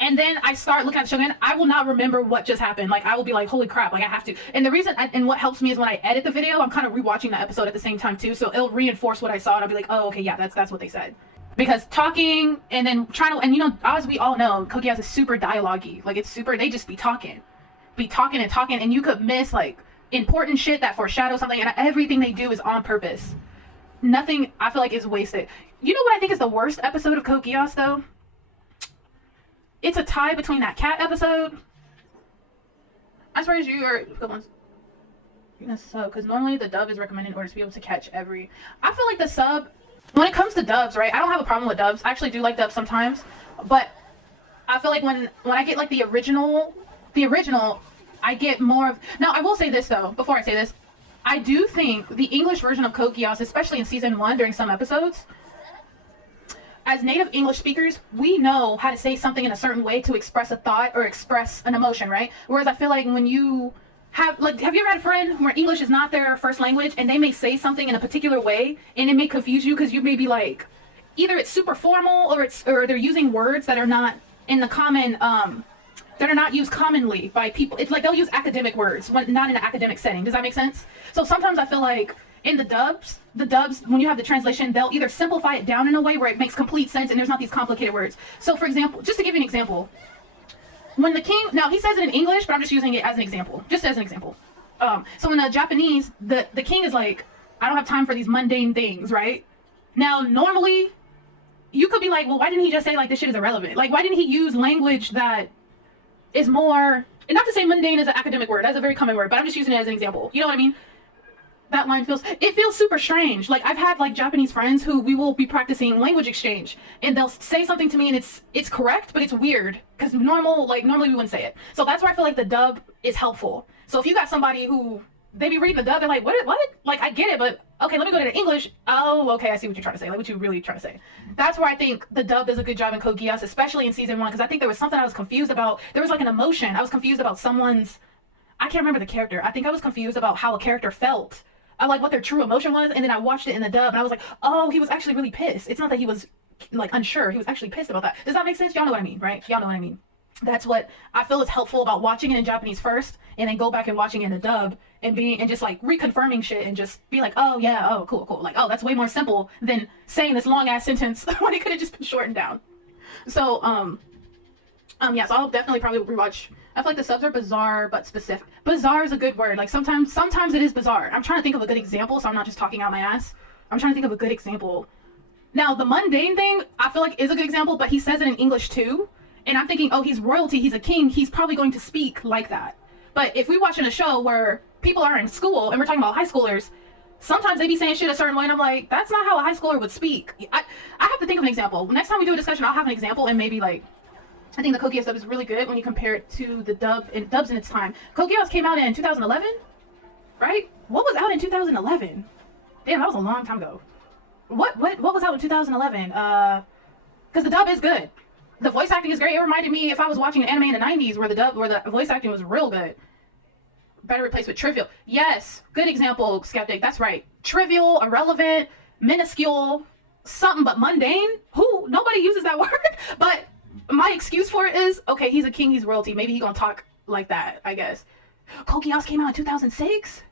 and then I start looking at the show again, I will not remember what just happened. Like I will be like, holy crap, like I have to. And the reason and what helps me is when I edit the video, I'm kind of rewatching the episode at the same time too, so it'll reinforce what I saw and I'll be like, oh okay, yeah, that's what they said. Because talking and then trying to, and you know, as we all know, Code Geass is super dialogue-y. Like it's super, they just be talking and talking, and you could miss like important shit that foreshadows something, and everything they do is on purpose. Nothing I feel like is wasted. You know what I think is the worst episode of Code Geass though? It's a tie between that cat episode. As far as you are the ones. So, because normally the dub is recommended in order to be able to catch every. I feel like the sub. When it comes to dubs, right? I don't have a problem with dubs. I actually do like dubs sometimes, but I feel like when I get like the original, I get more of. Now I will say this though. Before I say this, I do think the English version of Code Geass, especially in season 1 during some episodes. As native English speakers, we know how to say something in a certain way to express a thought or express an emotion, right? Whereas I feel like when you have you ever had a friend where English is not their first language and they may say something in a particular way and it may confuse you because you may be like, either it's super formal or they're using words that are not in the common, that are not used commonly by people. It's like they'll use academic words when not in an academic setting. Does that make sense? So sometimes I feel like in the dubs, when you have the translation, they'll either simplify it down in a way where it makes complete sense and there's not these complicated words. So for example, just to give you an example, when the king, now he says it in English, but I'm just using it as an example, just as an example. So in the Japanese, the king is like, I don't have time for these mundane things, right? Now, normally, you could be like, well, why didn't he just say like this shit is irrelevant? Like, why didn't he use language that is more, and not to say mundane is an academic word, that's a very common word, but I'm just using it as an example. You know what I mean? That line feels super strange. Like I've had like Japanese friends who we will be practicing language exchange and they'll say something to me and it's correct, but it's weird because normally we wouldn't say it. So that's where I feel like the dub is helpful. So if you got somebody who they be reading the dub, they're like, what? Like I get it, but okay, let me go to the English. Oh, okay, I see what you're trying to say. Like what you really trying to say. That's where I think the dub does a good job in Code Geass, especially in season 1, because I think there was something I was confused about. There was like an emotion. I was confused about someone's. I can't remember the character. I think I was confused about how a character felt. I like what their true emotion was, and then I watched it in the dub, and I was like, oh, he was actually really pissed. It's not that he was, like, unsure. He was actually pissed about that. Does that make sense? Y'all know what I mean, right? Y'all know what I mean. That's what I feel is helpful about watching it in Japanese first, and then go back and watching it in the dub, and just, like, reconfirming shit, and just be like, oh, yeah, oh, cool. Like, oh, that's way more simple than saying this long-ass sentence when it could have just been shortened down. So, Yeah, so I'll definitely probably rewatch. I feel like the subs are bizarre but specific. Bizarre is a good word. Like sometimes it is bizarre. I'm trying to think of a good example, so I'm not just talking out my ass. I'm trying to think of a good example. Now, the mundane thing, I feel like is a good example, but he says it in English too. And I'm thinking, oh, he's royalty, he's a king, he's probably going to speak like that. But if we watch in a show where people are in school and we're talking about high schoolers, sometimes they be saying shit a certain way, and I'm like, that's not how a high schooler would speak. I have to think of an example. Next time we do a discussion, I'll have an example, and maybe like, I think the Code Geass dub is really good when you compare it to the dubs in its time. Code Geass came out in 2011, right? What was out in 2011? Damn, that was a long time ago. What was out in 2011? Because the dub is good. The voice acting is great. It reminded me if I was watching an anime in the 90s where the voice acting was real good. Better replaced with trivial. Yes, good example, Skeptic. That's right. Trivial, irrelevant, minuscule, something but mundane. Who? Nobody uses that word. But my excuse for it is, okay, he's a king, he's royalty. Maybe he's gonna talk like that, I guess. Code Geass came out in 2006?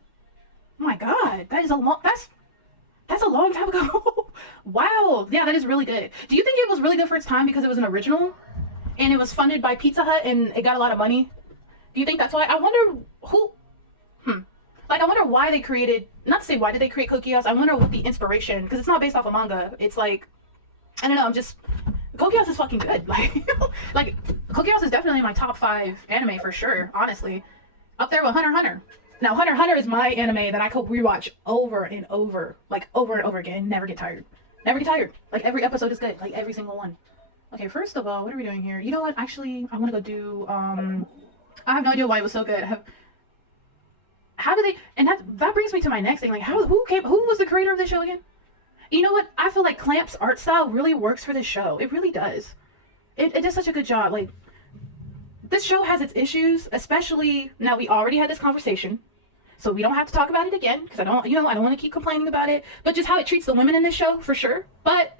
Oh my god, that's a long time ago. Wow. Yeah, that is really good. Do you think it was really good for its time because it was an original? And it was funded by Pizza Hut and it got a lot of money? Do you think that's why? I wonder who... Like, I wonder why they created... Not to say why did they create Code Geass. I wonder what the inspiration... Because it's not based off a manga. It's like... I don't know, I'm just... Code Geass is fucking good. Like Code Geass is definitely my top 5 anime for sure, honestly. Up there with Hunter x Hunter. Now, Hunter x Hunter is my anime that I could rewatch over and over. Like, over and over again. Never get tired. Never get tired. Like, every episode is good. Like, every single one. Okay, first of all, what are we doing here? You know what? Actually, I want to go do... I have no idea why it was so good. How do they... And that brings me to my next thing. Like, who was the creator of this show again? You know what? I feel like Clamp's art style really works for this show. It really does. It does such a good job. Like, this show has its issues, especially... Now, we already had this conversation, so we don't have to talk about it again, because I don't want to keep complaining about it. But just how it treats the women in this show, for sure. But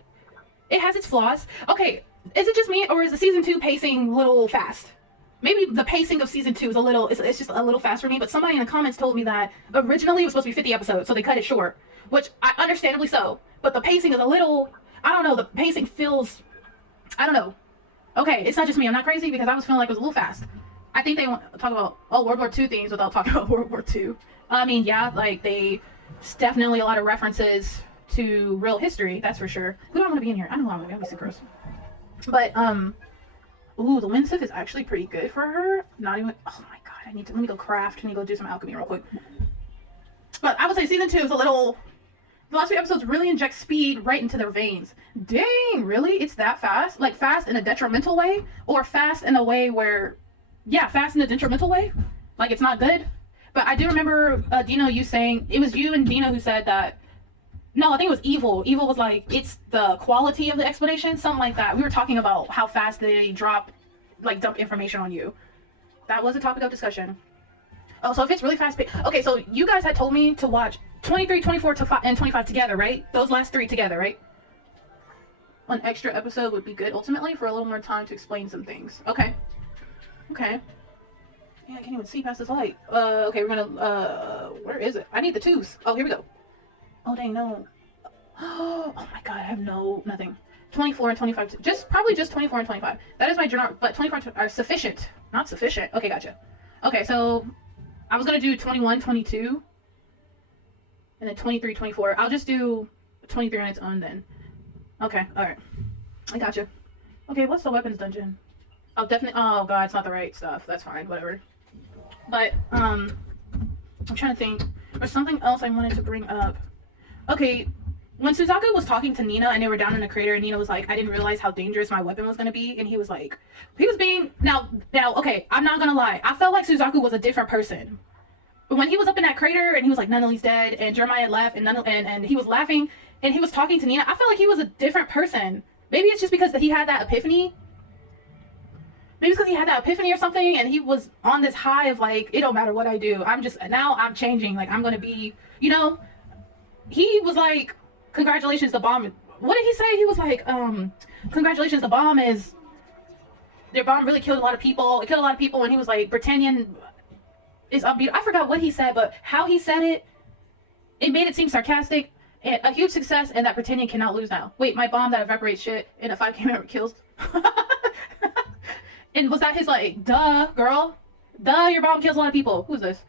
it has its flaws. Okay, is it just me, or is the season 2 pacing a little fast? Maybe the pacing of season 2 is it's just a little fast for me, but somebody in the comments told me that originally it was supposed to be 50 episodes, so they cut it short, which understandably so. But the pacing is a little, I don't know, the pacing feels, I don't know. Okay, it's not just me, I'm not crazy, because I was feeling like it was a little fast. I think they want to talk about, World War II things without talking about World War II. I mean, yeah, like, it's definitely a lot of references to real history, that's for sure. Who do I want to be in here? I don't know who I want to be, I'm gross. But, ooh, the Wind Sif is actually pretty good for her. Not even, oh my god, let me go craft, let me go do some alchemy real quick. But I would say season 2 is a little, the last 2 episodes really inject speed right into their veins. Dang, really? It's that fast? Like, fast in a detrimental way? Or fast in a way where, yeah, fast in a detrimental way? Like, it's not good? But I do remember, Dino, you saying, it was you and Dino who said that, no, I think it was Evil. Evil was like, it's the quality of the explanation, something like that. We were talking about how fast they dump information on you. That was a topic of discussion. Oh, so if it's really fast paced. Okay, so you guys had told me to watch 23, 24, and 25 together, right? Those last 3 together, right? One extra episode would be good, ultimately, for a little more time to explain some things. Okay. Okay. Yeah, I can't even see past this light. Okay, we're gonna, where is it? I need the 2s. Oh, here we go. Oh, dang, no. Oh my god, I have nothing. 24 and 25. Probably just 24 and 25. That is my general, but 24 are sufficient. Not sufficient. Okay, gotcha. Okay, so I was going to do 21, 22. And then 23, 24. I'll just do 23 on its own then. Okay, alright. I gotcha. Okay, what's the weapons dungeon? I'll definitely, oh god, it's not the right stuff. That's fine, whatever. But, I'm trying to think. There's something else I wanted to bring up. Okay, when Suzaku was talking to Nina and they were down in the crater and Nina was like, I didn't realize how dangerous my weapon was going to be. And he was like, now, okay, I'm not going to lie. I felt like Suzaku was a different person. When he was up in that crater and he was like, Nunnally's dead and Jeremiah left and he was laughing and he was talking to Nina, I felt like he was a different person. Maybe it's just because he had that epiphany. Maybe it's because he had that epiphany or something and he was on this high of like, it don't matter what I do. Now I'm changing. Like, I'm going to be, you know. He was like, congratulations, the bomb. What did he say? He was like, congratulations, the bomb is... Their bomb really killed a lot of people. It killed a lot of people, and he was like, Britannian is unbeatable. I forgot what he said, but how he said it, it made it seem sarcastic. And a huge success, and that Britannian cannot lose now. Wait, my bomb that evaporates shit in a 5K member kills. And was that his, like, duh, girl? Duh, your mom kills a lot of people. Who's this?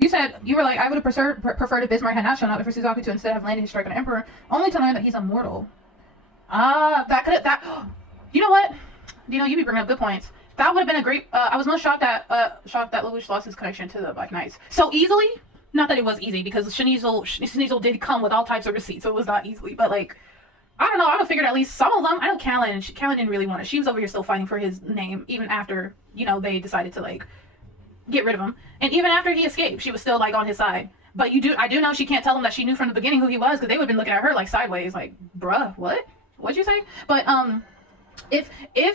You said, you were like, I would have preferred if Bismarck had not shown up for Suzaku to instead have landed his strike on the Emperor, only to learn that he's immortal. You know what? You know, you be bringing up good points. That would have been a great, I was most shocked that Lelouch lost his connection to the Black Knights so easily. Not that it was easy, because Schneasel did come with all types of receipts, so it was not easily, but like, I don't know, I would have figured at least some of them. I know Callan didn't really want it. She was over here still fighting for his name, even after, you know, they decided to, like, get rid of him. And even after he escaped, she was still, like, on his side. But I do know she can't tell him that she knew from the beginning who he was, because they would have been looking at her, like, sideways, like, bruh, what? What'd you say? But, if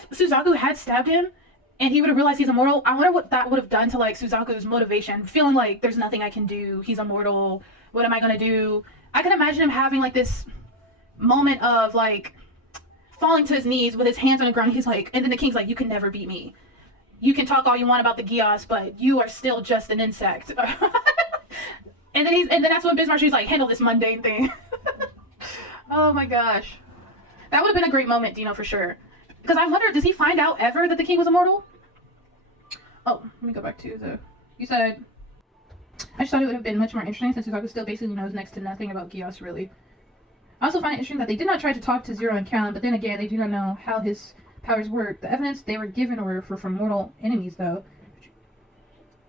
Suzaku had stabbed him, and he would have realized he's immortal, I wonder what that would have done to, like, Suzaku's motivation. Feeling like, there's nothing I can do, he's immortal, what am I gonna do? I can imagine him having, like, this moment of, like, falling to his knees with his hands on the ground. He's like, and then the king's like, you can never beat me. You can talk all you want about the Geass, but you are still just an insect. and then that's when Bismarck, she's like, handle this mundane thing. Oh my gosh. That would have been a great moment, Dino, for sure. Because I wonder, does he find out ever that the king was immortal? Oh, let me go back to the... You said... I just thought it would have been much more interesting since Suzaku still basically knows next to nothing about Geass, really. I also find it interesting that they did not try to talk to Zero and Callan, but then again, they do not know how his powers work. The evidence they were given were from mortal enemies, though.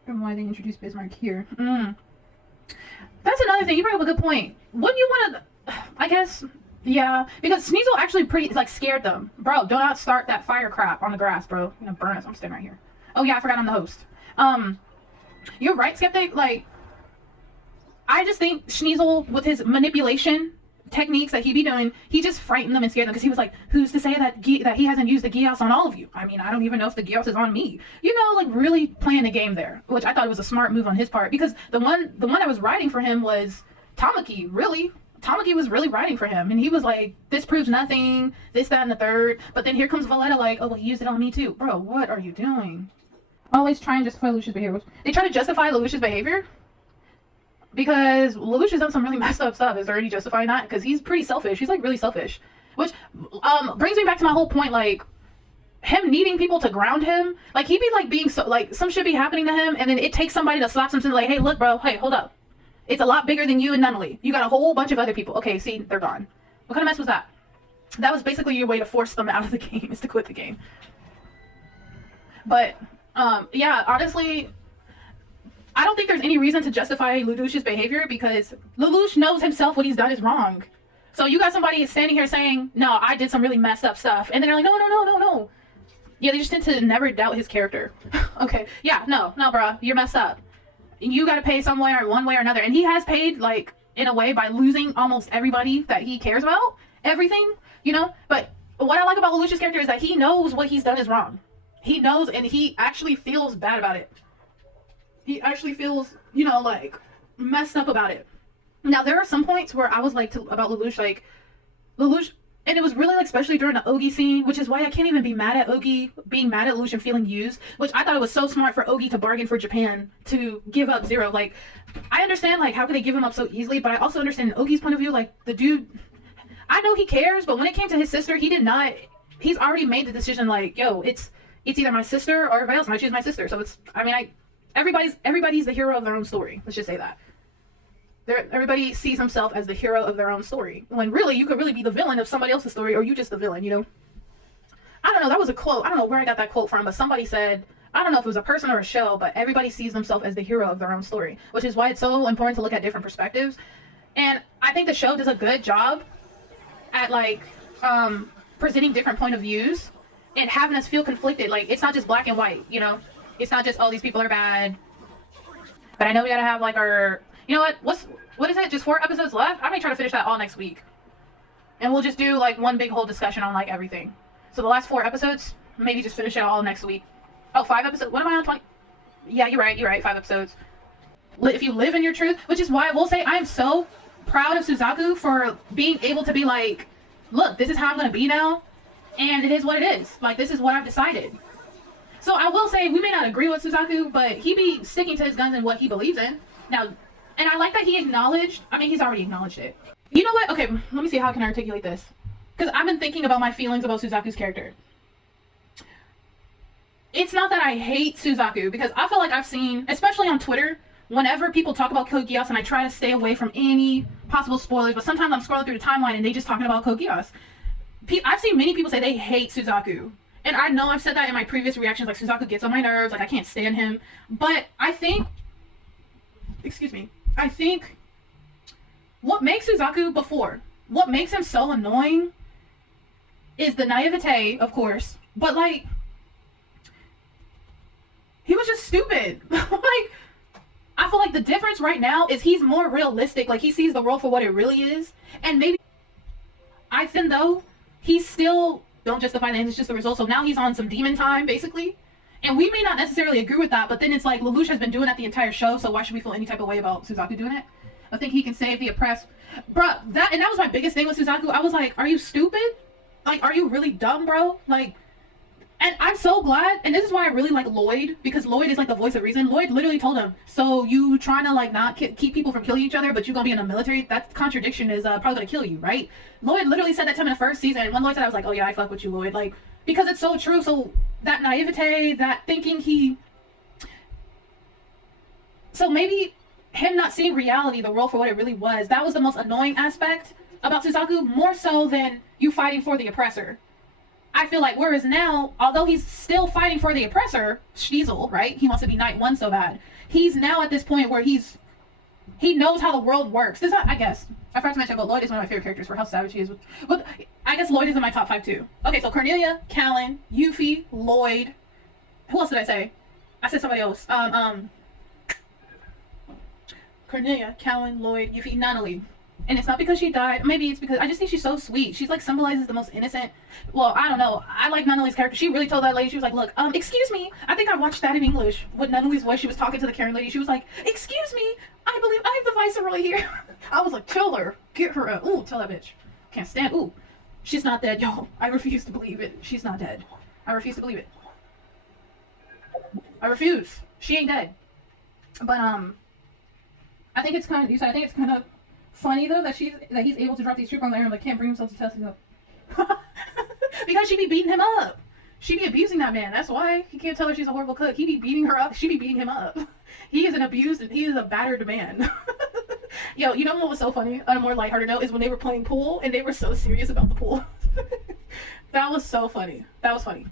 And why they introduced Bismarck here. That's another thing. You bring up a good point. Wouldn't you want to... I guess... Yeah, because Sneasel actually scared them. Bro, do not start that fire crap on the grass, bro. You're gonna burn us. I'm staying right here. Oh yeah, I forgot I'm the host. You're right, Skeptic. Like, I just think Sneasel, with his manipulation techniques that he be doing, he just frightened them and scared them, because he was like, who's to say that he hasn't used the Geass on all of you? I mean, I don't even know if the Geass is on me. You know, like, really playing the game there, which I thought was a smart move on his part, because the one that was riding for him was Tamaki, really. Tamaki was really writing for him, and he was like, this proves nothing, this, that, and the third. But then here comes Valletta like, oh, well, he used it on me too. Bro, what are you doing? Always try and justify Lelouch's behavior. They try to justify Lelouch's behavior? Because Lelouch has done some really messed up stuff. Is there any justifying that? Because he's pretty selfish. He's like really selfish. Which brings me back to my whole point, like, him needing people to ground him. Like, he'd be like being so, like, some shit be happening to him, and then it takes somebody to slap something like, hey, look, bro, hey, hold up. It's a lot bigger than you and Nunnally. You got a whole bunch of other people. Okay, see, they're gone. What kind of mess was that? That was basically your way to force them out of the game, is to quit the game. But, yeah, honestly, I don't think there's any reason to justify Lelouch's behavior, because Lelouch knows himself what he's done is wrong. So you got somebody standing here saying, no, I did some really messed up stuff. And then they're like, no. Yeah, they just tend to never doubt his character. Okay, yeah, no, bruh, you're messed up. You got to pay some way or one way or another. And he has paid, like, in a way, by losing almost everybody that he cares about. Everything, you know? But what I like about Lelouch's character is that he knows what he's done is wrong. He knows, and he actually feels bad about it. He actually feels, you know, like, messed up about it. Now, there are some points where I was like, about Lelouch, like, Lelouch... And it was really, like, especially during the Ogi scene, which is why I can't even be mad at Ogi being mad at Lelouch and feeling used, which I thought it was so smart for Ogi to bargain for Japan to give up Zero. Like, I understand, like, how could they give him up so easily, but I also understand Ogi's point of view, like, the dude, I know he cares, but when it came to his sister, he did not, he's already made the decision, like, yo, it's either my sister or everybody else, and I choose my sister. So it's, I mean, everybody's the hero of their own story. Let's just say that. Everybody sees himself as the hero of their own story, when really you could really be the villain of somebody else's story, or you just the villain, you know? I don't know, that was a quote. I don't know where I got that quote from, but somebody said, I don't know if it was a person or a show, but everybody sees themselves as the hero of their own story, which is why it's so important to look at different perspectives. And I think the show does a good job at, like, presenting different point of views and having us feel conflicted. Like, it's not just black and white, you know? It's not just, oh, these people are bad. But I know we gotta have, like, our... You know what is it? Just 4 episodes left? I may try to finish that all next week. And we'll just do, like, one big whole discussion on, like, everything. So the last 4 episodes, maybe just finish it all next week. Oh, 5 episodes? What am I on, 20? Yeah, you're right, 5 episodes. If you live in your truth, which is why I will say I am so proud of Suzaku for being able to be like, look, this is how I'm going to be now, and it is what it is. Like, this is what I've decided. So I will say, we may not agree with Suzaku, but he be sticking to his guns and what he believes in. Now, and I like that he acknowledged, I mean, he's already acknowledged it. You know what? Okay, let me see how I can articulate this. Because I've been thinking about my feelings about Suzaku's character. it's not that I hate Suzaku, because I feel like I've seen, especially on Twitter, whenever people talk about Code Geass, and I try to stay away from any possible spoilers, but sometimes I'm scrolling through the timeline and they just talking about Code Geass. I've seen many people say they hate Suzaku. And I know I've said that in my previous reactions, like Suzaku gets on my nerves, like I can't stand him. But I think, I think what makes Suzaku what makes him so annoying is the naivete, of course, but like, he was just stupid. Like, I feel like the difference right now is he's more realistic, like he sees the world for what it really is, and maybe, I think though, he's still, don't justify the end, it's just the result, so now he's on some demon time, basically. And we may not necessarily agree with that, but then it's like, Lelouch has been doing that the entire show, so why should we feel any type of way about Suzaku doing it? I think he can save the oppressed. Bruh, that was my biggest thing with Suzaku. I was like, are you stupid? Like, are you really dumb, bro? Like, and I'm so glad, and this is why I really like Lloyd, because Lloyd is like the voice of reason. Lloyd literally told him, so you trying to like not keep people from killing each other, but you gonna be in the military? That contradiction is probably gonna kill you, right? Lloyd literally said that to him in the first season, and when Lloyd said, I was like, oh yeah, I fuck with you, Lloyd. Like, because it's so true. So that naivete, that thinking so maybe him not seeing reality, the world for what it really was, that was the most annoying aspect about Suzaku, more so than you fighting for the oppressor. I feel like, whereas now, although he's still fighting for the oppressor, Schniesel, right? He wants to be Knight 1 so bad. He's now at this point where he knows how the world works. This, I guess, I forgot to mention, but Lloyd is one of my favorite characters for how savage he is. But I guess Lloyd is in my top 5 too. Okay, so Cornelia, Callan, Yuffie, Lloyd. Who else did I say? I said somebody else. Cornelia, Callan, Lloyd, Yuffie, Nunnally. And it's not because she died. Maybe it's because I just think she's so sweet. She's like symbolizes the most innocent. Well, I don't know. I like Nunnally's character. She really told that lady, she was like, look, excuse me. I think I watched that in English. With Nunnally's voice, she was talking to the Karen lady. She was like, excuse me. I believe I have the viceroy here. I was like, kill her. Get her out. Ooh, tell that bitch. Can't stand. Ooh, she's not dead, y'all. I refuse to believe it. She's not dead. I refuse to believe it. I refuse. She ain't dead. But, I think it's kind of, I think it's kind of funny though that he's able to drop these troops on there and like can't bring himself to test him up. Because she be beating him up. She be abusing that man. That's why he can't tell her she's a horrible cook. He be beating her up. She be beating him up. He is an abused, he is a battered man. Yo, you know what was so funny? On a more lighthearted note is when they were playing pool and they were so serious about the pool. That was so funny. That was funny.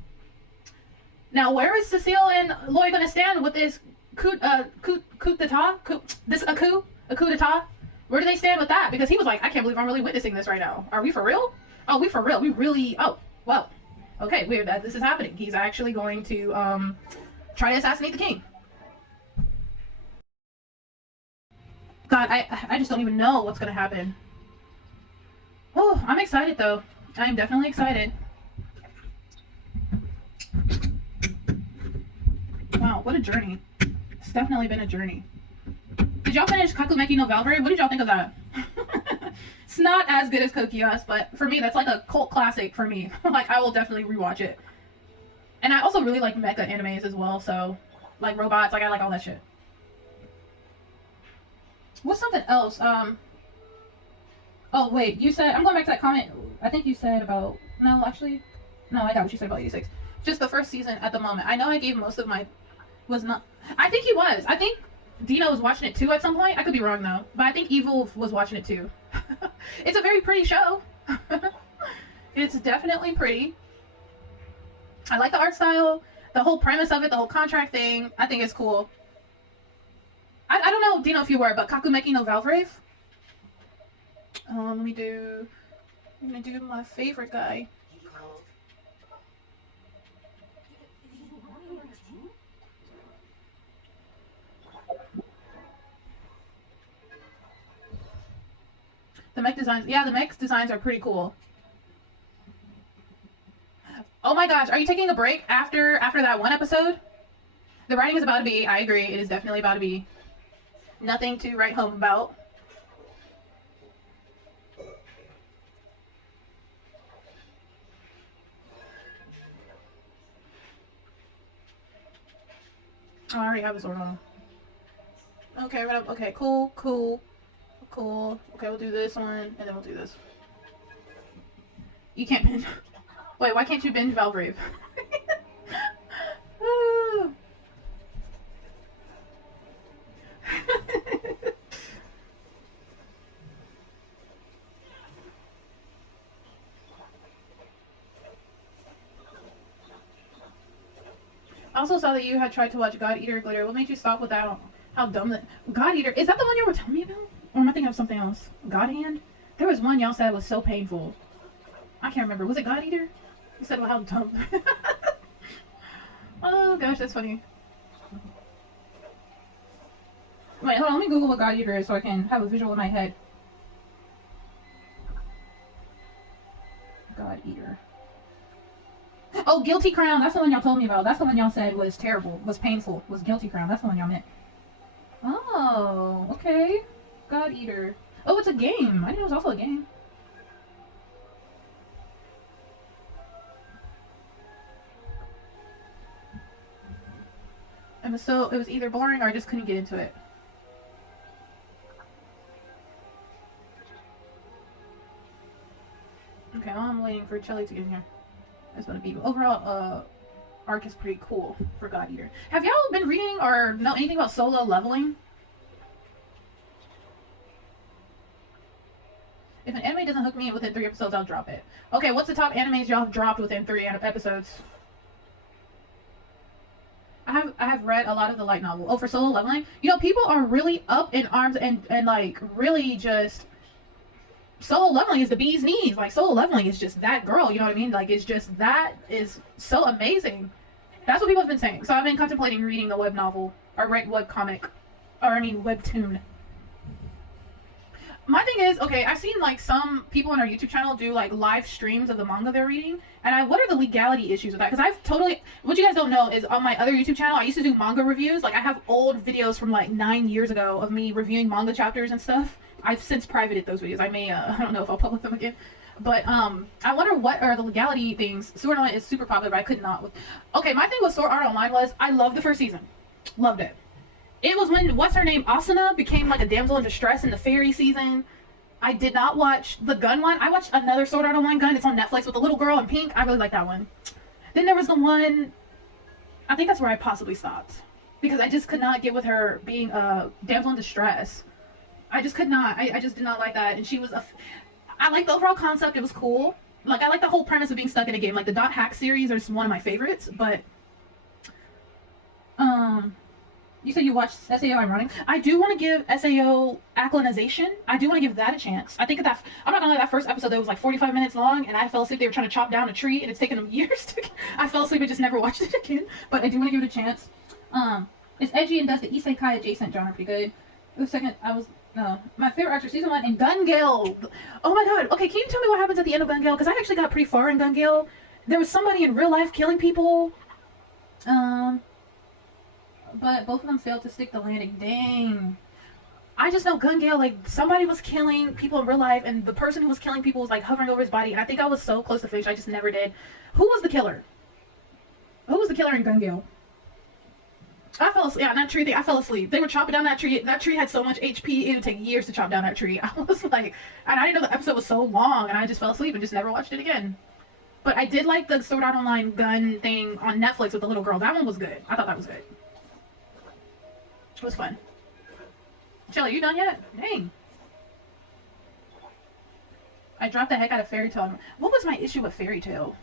Now, where is Cecile and Lloyd gonna stand with this coup d'etat? A coup d'etat? Where do they stand with that? Because he was like, I can't believe I'm really witnessing this right now. Are we for real? Oh, we for real. We really, oh, well. Okay, weird that this is happening. He's actually going to try to assassinate the king. God, I just don't even know what's going to happen. Oh, I'm excited though. I'm definitely excited. Wow, what a journey. It's definitely been a journey. Did y'all finish Kakumeki no Valkyrie? What did y'all think of that? It's not as good as Code Geass, but for me, that's like a cult classic for me. Like, I will definitely rewatch it. And I also really like mecha animes as well, so, like robots, like I like all that shit. What's something else? Oh wait, you said, I'm going back to that comment, I think you said about, no, actually, no, I got what you said about 86. Just the first season at the moment. I know I gave most of my, was not, I think he was. I think Dino was watching it too at some point. I could be wrong though, but I think Evil was watching it too. It's a very pretty show. It's definitely pretty. I like the art style, the whole premise of it, the whole contract thing. I think it's cool. I don't know, Dino, if you were, but Kakumeki no Valkyrie. Let me do my favorite guy. The mech designs, yeah, the mech designs are pretty cool. Oh my gosh, are you taking a break after that one episode? The writing is about to be, I agree, it is definitely about to be nothing to write home about. Oh, I already have a sword on. Okay, right up. Okay, cool. Okay, we'll do this one, and then we'll do this. You can't binge. Wait, why can't you binge Valbrave? I also saw that you had tried to watch God Eater Glitter. What made you stop with that? How dumb that... God Eater... Is that the one you were telling me about? Or am I thinking of something else? God Hand? There was one y'all said was so painful. I can't remember. Was it God Eater? You said, well, how dumb. Oh, gosh, that's funny. Wait, hold on. Let me Google what God Eater is so I can have a visual in my head. God Eater. Oh, Guilty Crown. That's the one y'all told me about. That's the one y'all said was terrible, was painful, was Guilty Crown. That's the one y'all meant. Oh, okay. God Eater. Oh, it's a game. I didn't know it was also a game. It was either boring or I just couldn't get into it. Okay, well, I'm waiting for Chelly to get in here. That's gonna be overall. Arc is pretty cool for God Eater. Have y'all been reading or know anything about solo leveling? If an anime doesn't hook me within 3 episodes, I'll drop it. Okay, what's the top animes y'all have dropped within 3 episodes? I have read a lot of the light novel. Oh, for solo leveling? You know, people are really up in arms and like really just... Solo leveling is the bee's knees. Like, solo leveling is just that girl, you know what I mean? Like, it's just, that is so amazing. That's what people have been saying. So I've been contemplating reading the web novel, or web comic, or I mean webtoon. My thing is, okay, I've seen like some people on our YouTube channel do like live streams of the manga they're reading, and what are the legality issues with that? Because I've totally, what you guys don't know is on my other YouTube channel, I used to do manga reviews. Like, I have old videos from like 9 years ago of me reviewing manga chapters and stuff. I've since privated those videos. I may, I don't know if I'll publish them again. But, I wonder what are the legality things. Sword Art Online is super popular, but I could not. Okay, my thing with Sword Art Online was, I loved the first season. Loved it. It was when, what's her name, Asuna became like a damsel in distress in the fairy season. I did not watch the gun one. I watched another Sword Art Online gun. It's on Netflix with the little girl in pink. I really like that one. Then there was the one, I think that's where I possibly stopped. Because I just could not get with her being a damsel in distress. I just could not. I just did not like that. And she was I like the overall concept. It was cool. Like, I like the whole premise of being stuck in a game. Like, the Dot Hack series is one of my favorites. But, you said you watched SAO Ironic. I do want to give SAO Acclinization. I do want to give that a chance. I think that, I'm not gonna lie, that first episode that was like 45 minutes long, and I fell asleep. They were trying to chop down a tree, and it's taken them years to. I fell asleep and just never watched it again. But I do want to give it a chance. It's edgy and does the isekai adjacent genre pretty good. The second, my favorite actor season 1 in Gun Gale. Oh my god. Okay, can you tell me what happens at the end of Gun Gale? Because I actually got pretty far in Gun Gale. There was somebody in real life killing people. But both of them failed to stick the landing. Dang. I just know Gun Gale, like, somebody was killing people in real life, and the person who was killing people was, like, hovering over his body, and I think I was so close to finish, I just never did. Who was the killer? Who was the killer in Gun Gale? I fell asleep. Yeah, that tree thing. I fell asleep. They were chopping down that tree. That tree had so much HP, it would take years to chop down that tree. I was like, and I didn't know the episode was so long, and I just fell asleep and just never watched it again. But I did like the Sword Art Online gun thing on Netflix with the little girl. That one was good. I thought that was good. It was fun. Shelly, you done yet? Dang. I dropped the heck out of Fairy Tail. What was my issue with Fairy Tail?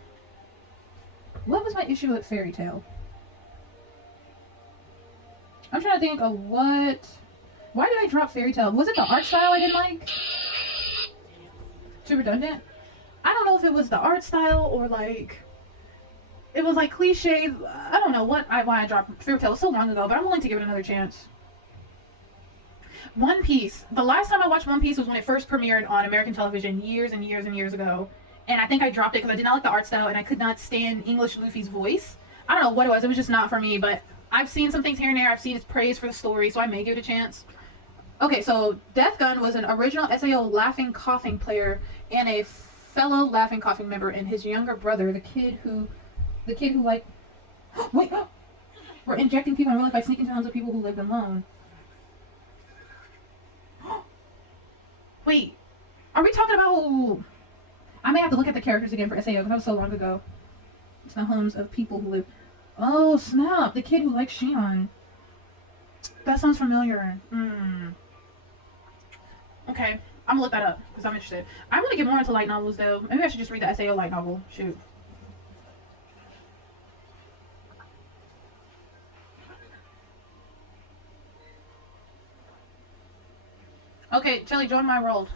What was my issue with Fairy Tail? I'm trying to think of what... Why did I drop Fairy Tail? Was it the art style I didn't like? Too redundant? I don't know if it was the art style or like... It was like cliche. I don't know why I dropped Fairy Tail. It was so long ago, but I'm willing to give it another chance. One Piece. The last time I watched One Piece was when it first premiered on American television years and years and years ago. And I think I dropped it because I did not like the art style and I could not stand English Luffy's voice. I don't know what it was. It was just not for me, but I've seen some things here and there. I've seen his praise for the story, so I may give it a chance. Okay, so Death Gun was an original SAO Laughing Coughing player and a fellow Laughing Coughing member, and his younger brother, the kid who like, wait, were injecting people in real life by sneaking into homes of people who lived alone. Wait, are we talking about? I may have to look at the characters again for SAO because that was so long ago. It's the homes of people who live. Oh snap! The kid who likes Shion. That sounds familiar. Okay, I'm gonna look that up because I'm interested. I want to get more into light novels though. Maybe I should just read the SAO light novel. Shoot. Okay, Chili, join my world.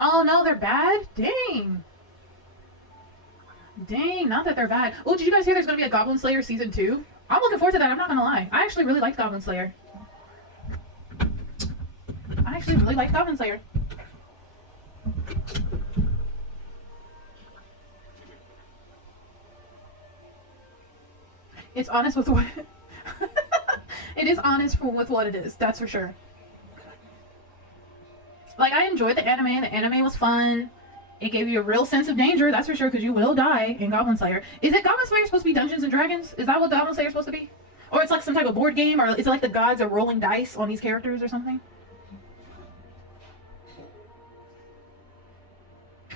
Oh no, they're bad? Dang. Dang, not that they're bad. Oh, did you guys hear there's gonna be a Goblin Slayer season 2? I'm looking forward to that, I'm not gonna lie. I actually really liked Goblin Slayer. I actually really liked Goblin Slayer. It's honest with what... It is honest with what it is, that's for sure. Like, I enjoyed the anime was fun. It gave you a real sense of danger, that's for sure, because you will die in Goblin Slayer. Is it Goblin Slayer supposed to be Dungeons and Dragons? Is that what Goblin Slayer is supposed to be? Or it's like some type of board game, or is it like the gods are rolling dice on these characters or something?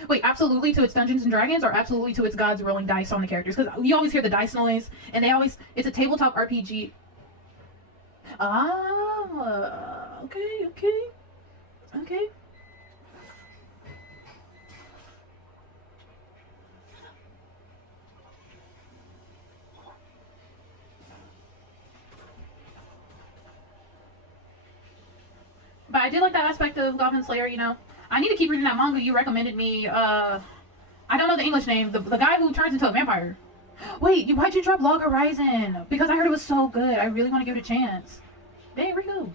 Wait, absolutely to its Dungeons and Dragons, or absolutely to its gods rolling dice on the characters? Because you always hear the dice noise, and they always... It's a tabletop RPG. Ah, okay, okay. Okay. But I did like that aspect of Goblin Slayer, you know. I need to keep reading that manga you recommended me. I don't know the English name. The guy who turns into a vampire. Wait, why'd you drop Log Horizon? Because I heard it was so good. I really want to give it a chance. Dang, where'd he go?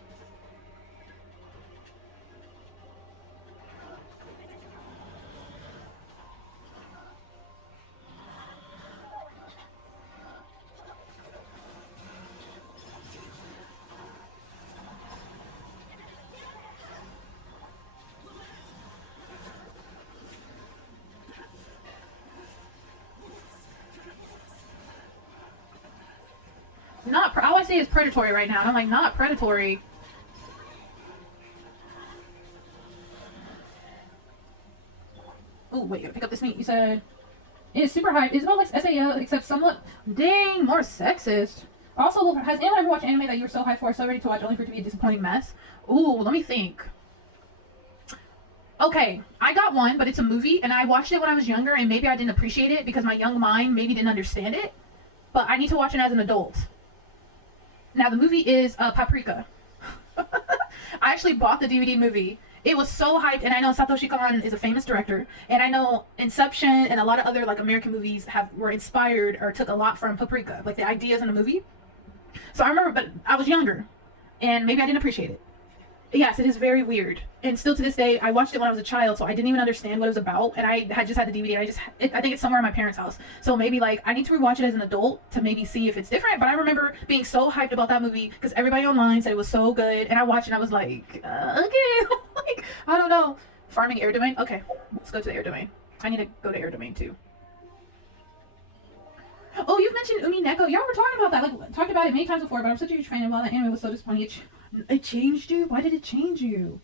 Not, all I see is predatory right now. And I'm like, not predatory. Oh, wait, gotta pick up this meat. You said, it's super hype. It's about like SAO, except somewhat, dang, more sexist. Also, has anyone ever watched anime that you were so hyped for, so ready to watch, only for it to be a disappointing mess? Ooh, let me think. Okay, I got one, but it's a movie, and I watched it when I was younger, and maybe I didn't appreciate it because my young mind maybe didn't understand it. But I need to watch it as an adult. Now, the movie is Paprika. I actually bought the DVD movie. It was so hyped, and I know Satoshi Kon is a famous director, and I know Inception and a lot of other like American movies were inspired or took a lot from Paprika, like the ideas in the movie. So I remember, but I was younger, and maybe I didn't appreciate it. Yes, it is very weird, and still to this day, I watched it when I was a child, so I didn't even understand what it was about, and I had just had the DVD, and I think it's somewhere in my parents' house, so maybe, like, I need to rewatch it as an adult to maybe see if it's different, but I remember being so hyped about that movie, because everybody online said it was so good, and I watched it, and I was like, okay, like, I don't know. Farming air domain? Okay, let's go to the air domain. I need to go to air domain, too. Oh, you've mentioned Umi Neko. Y'all were talking about that, like, talked about it many times before, but I'm such a huge fan, and while that anime was so disappointing, it changed you? Why did it change you?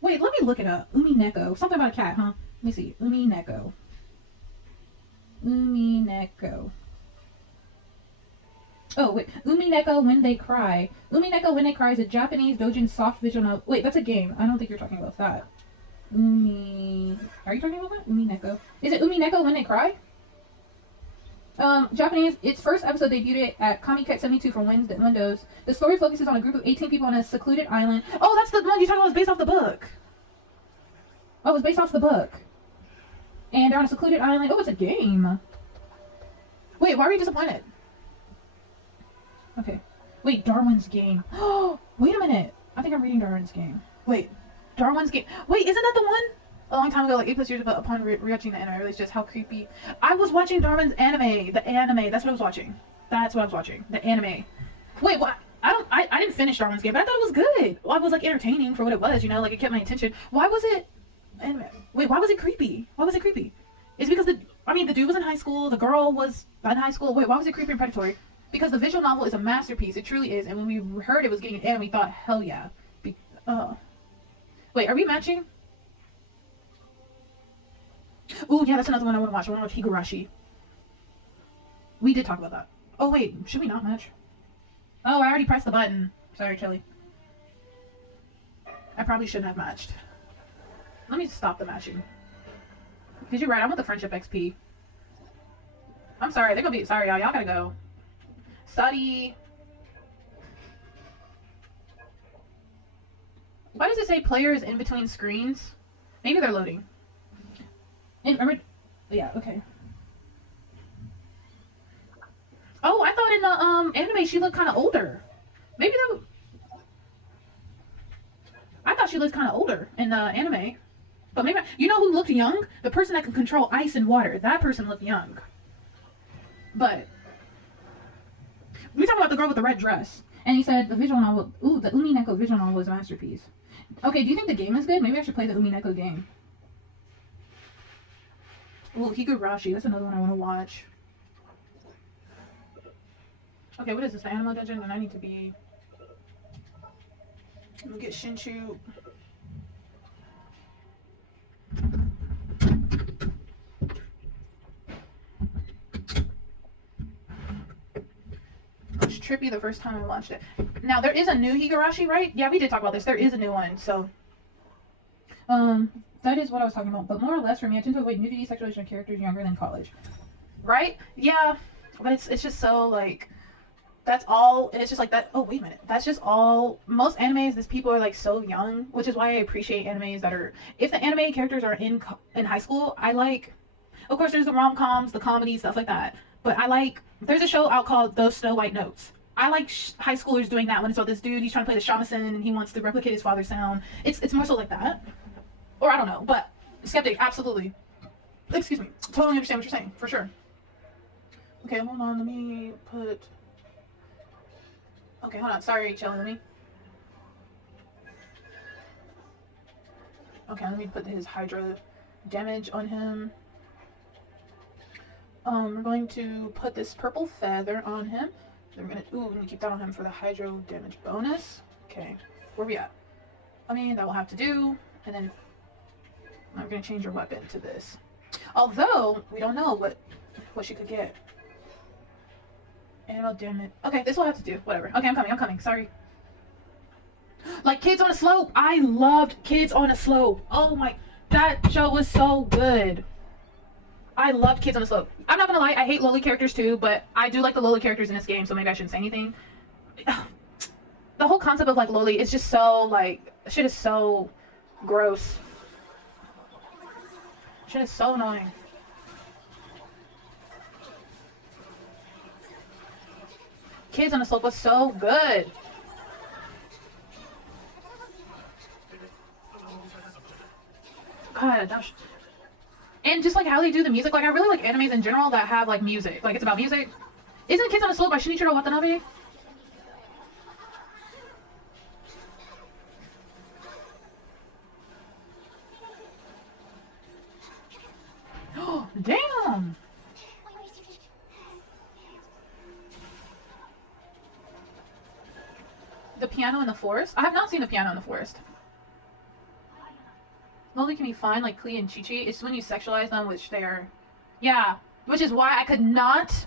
Wait, let me look it up. Umi Neko. Something about a cat, huh? Let me see. Umi Neko. Umi Neko. Oh, wait. Umi Neko When They Cry. Umi Neko When They Cry is a Japanese doujin soft visual novel. Wait, that's a game. I don't think you're talking about that. Umi... Are you talking about that? Umi Neko. Is it Umi Neko When They Cry? Japanese, its first episode debuted at Comiket 72 for Windows. The story focuses on a group of 18 people on a secluded island. Oh, that's the one you're talking about, was based off the book. Oh, it was based off the book. And they're on a secluded island. Oh, it's a game. Wait, why are you disappointed? Okay. Wait, Darwin's Game. Oh, wait a minute. I think I'm reading Darwin's Game. Wait, Darwin's Game. Wait, isn't that the one? A long time ago, like 8+ years ago, upon rewatching the anime, I realized just how creepy. I was watching Darwin's anime. The anime. That's what I was watching. That's what I was watching. The anime. Wait, what? I didn't finish Darwin's Game, but I thought it was good. Well, I was like entertaining for what it was, you know, like it kept my attention. Why was it anime? Wait, why was it creepy? Why was it creepy? It's because the dude was in high school, the girl was in high school. Wait, why was it creepy and predatory? Because the visual novel is a masterpiece. It truly is. And when we heard it was getting an anime, we thought, hell yeah. Wait, are we matching? Ooh, yeah, that's another one I want to watch. I want to watch Higurashi. We did talk about that. Oh, wait, should we not match? Oh, I already pressed the button. Sorry, Chili. I probably shouldn't have matched. Let me stop the matching. Because you're right, I want the friendship XP. I'm sorry, they're gonna be... Sorry, y'all. Y'all gotta go. Study. Why does it say players in between screens? Maybe they're loading. And remember, yeah, okay. Oh, I thought in the anime she looked kind of older. Maybe that. I thought she looked kind of older in the anime. But maybe you know who looked young? The person that can control ice and water. That person looked young. But we talking about the girl with the red dress. And he said the visual novel. Ooh, the Umineko visual novel was a masterpiece. Okay, do you think the game is good? Maybe I should play the Umineko game. Ooh, Higurashi. That's another one I want to watch. Okay, what is this? The Animal Dungeon? And I need to be. Let me get Shinchu. It was trippy the first time I watched it. Now, there is a new Higurashi, right? Yeah, we did talk about this. There is a new one, so. That is what I was talking about. But more or less, for me, I tend to avoid nudity, sexualization of characters younger than college. Right? Yeah. But it's just so, like, that's all, and it's just like that. Oh, wait a minute. That's just all. Most animes, these people are, like, so young, which is why I appreciate animes that are, if the anime characters are in high school, I like, of course, there's the rom-coms, the comedy, stuff like that. But I like, there's a show out called Those Snow White Notes. I like high schoolers doing that when it's about this dude, he's trying to play the shamisen, and he wants to replicate his father's sound. It's more so like that. Or I don't know, but skeptic, absolutely. Excuse me. Totally understand what you're saying, for sure. Okay, hold on, let me put... Okay, hold on, sorry, Chelly, let me... Okay, let me put his Hydra damage on him. We're going to put this purple feather on him. Then we're gonna keep that on him for the Hydro damage bonus. Okay, where we at? I mean, that will have to do, and then I'm gonna change her weapon to this. Although, we don't know what she could get. Animal damage. Okay, this will have to do. Whatever. Okay, I'm coming. Sorry. Like Kids on a Slope. I loved Kids on a Slope. Oh my, that show was so good. I loved Kids on a Slope. I'm not gonna lie, I hate lowly characters too, but I do like the lowly characters in this game, so maybe I shouldn't say anything. The whole concept of like lowly is just so like, shit is so gross. Shit is so annoying. Kids on the Slope was so good. God, gosh. And just like how they do the music, like I really like animes in general that have like music. Like it's about music. Isn't Kids on the Slope by Shinichiro Watanabe? Damn! The Piano in the Forest? I have not seen The Piano in the Forest. Lowly can be fine, like Klee and Chi-Chi. It's when you sexualize them, which they are... Yeah, which is why I could not...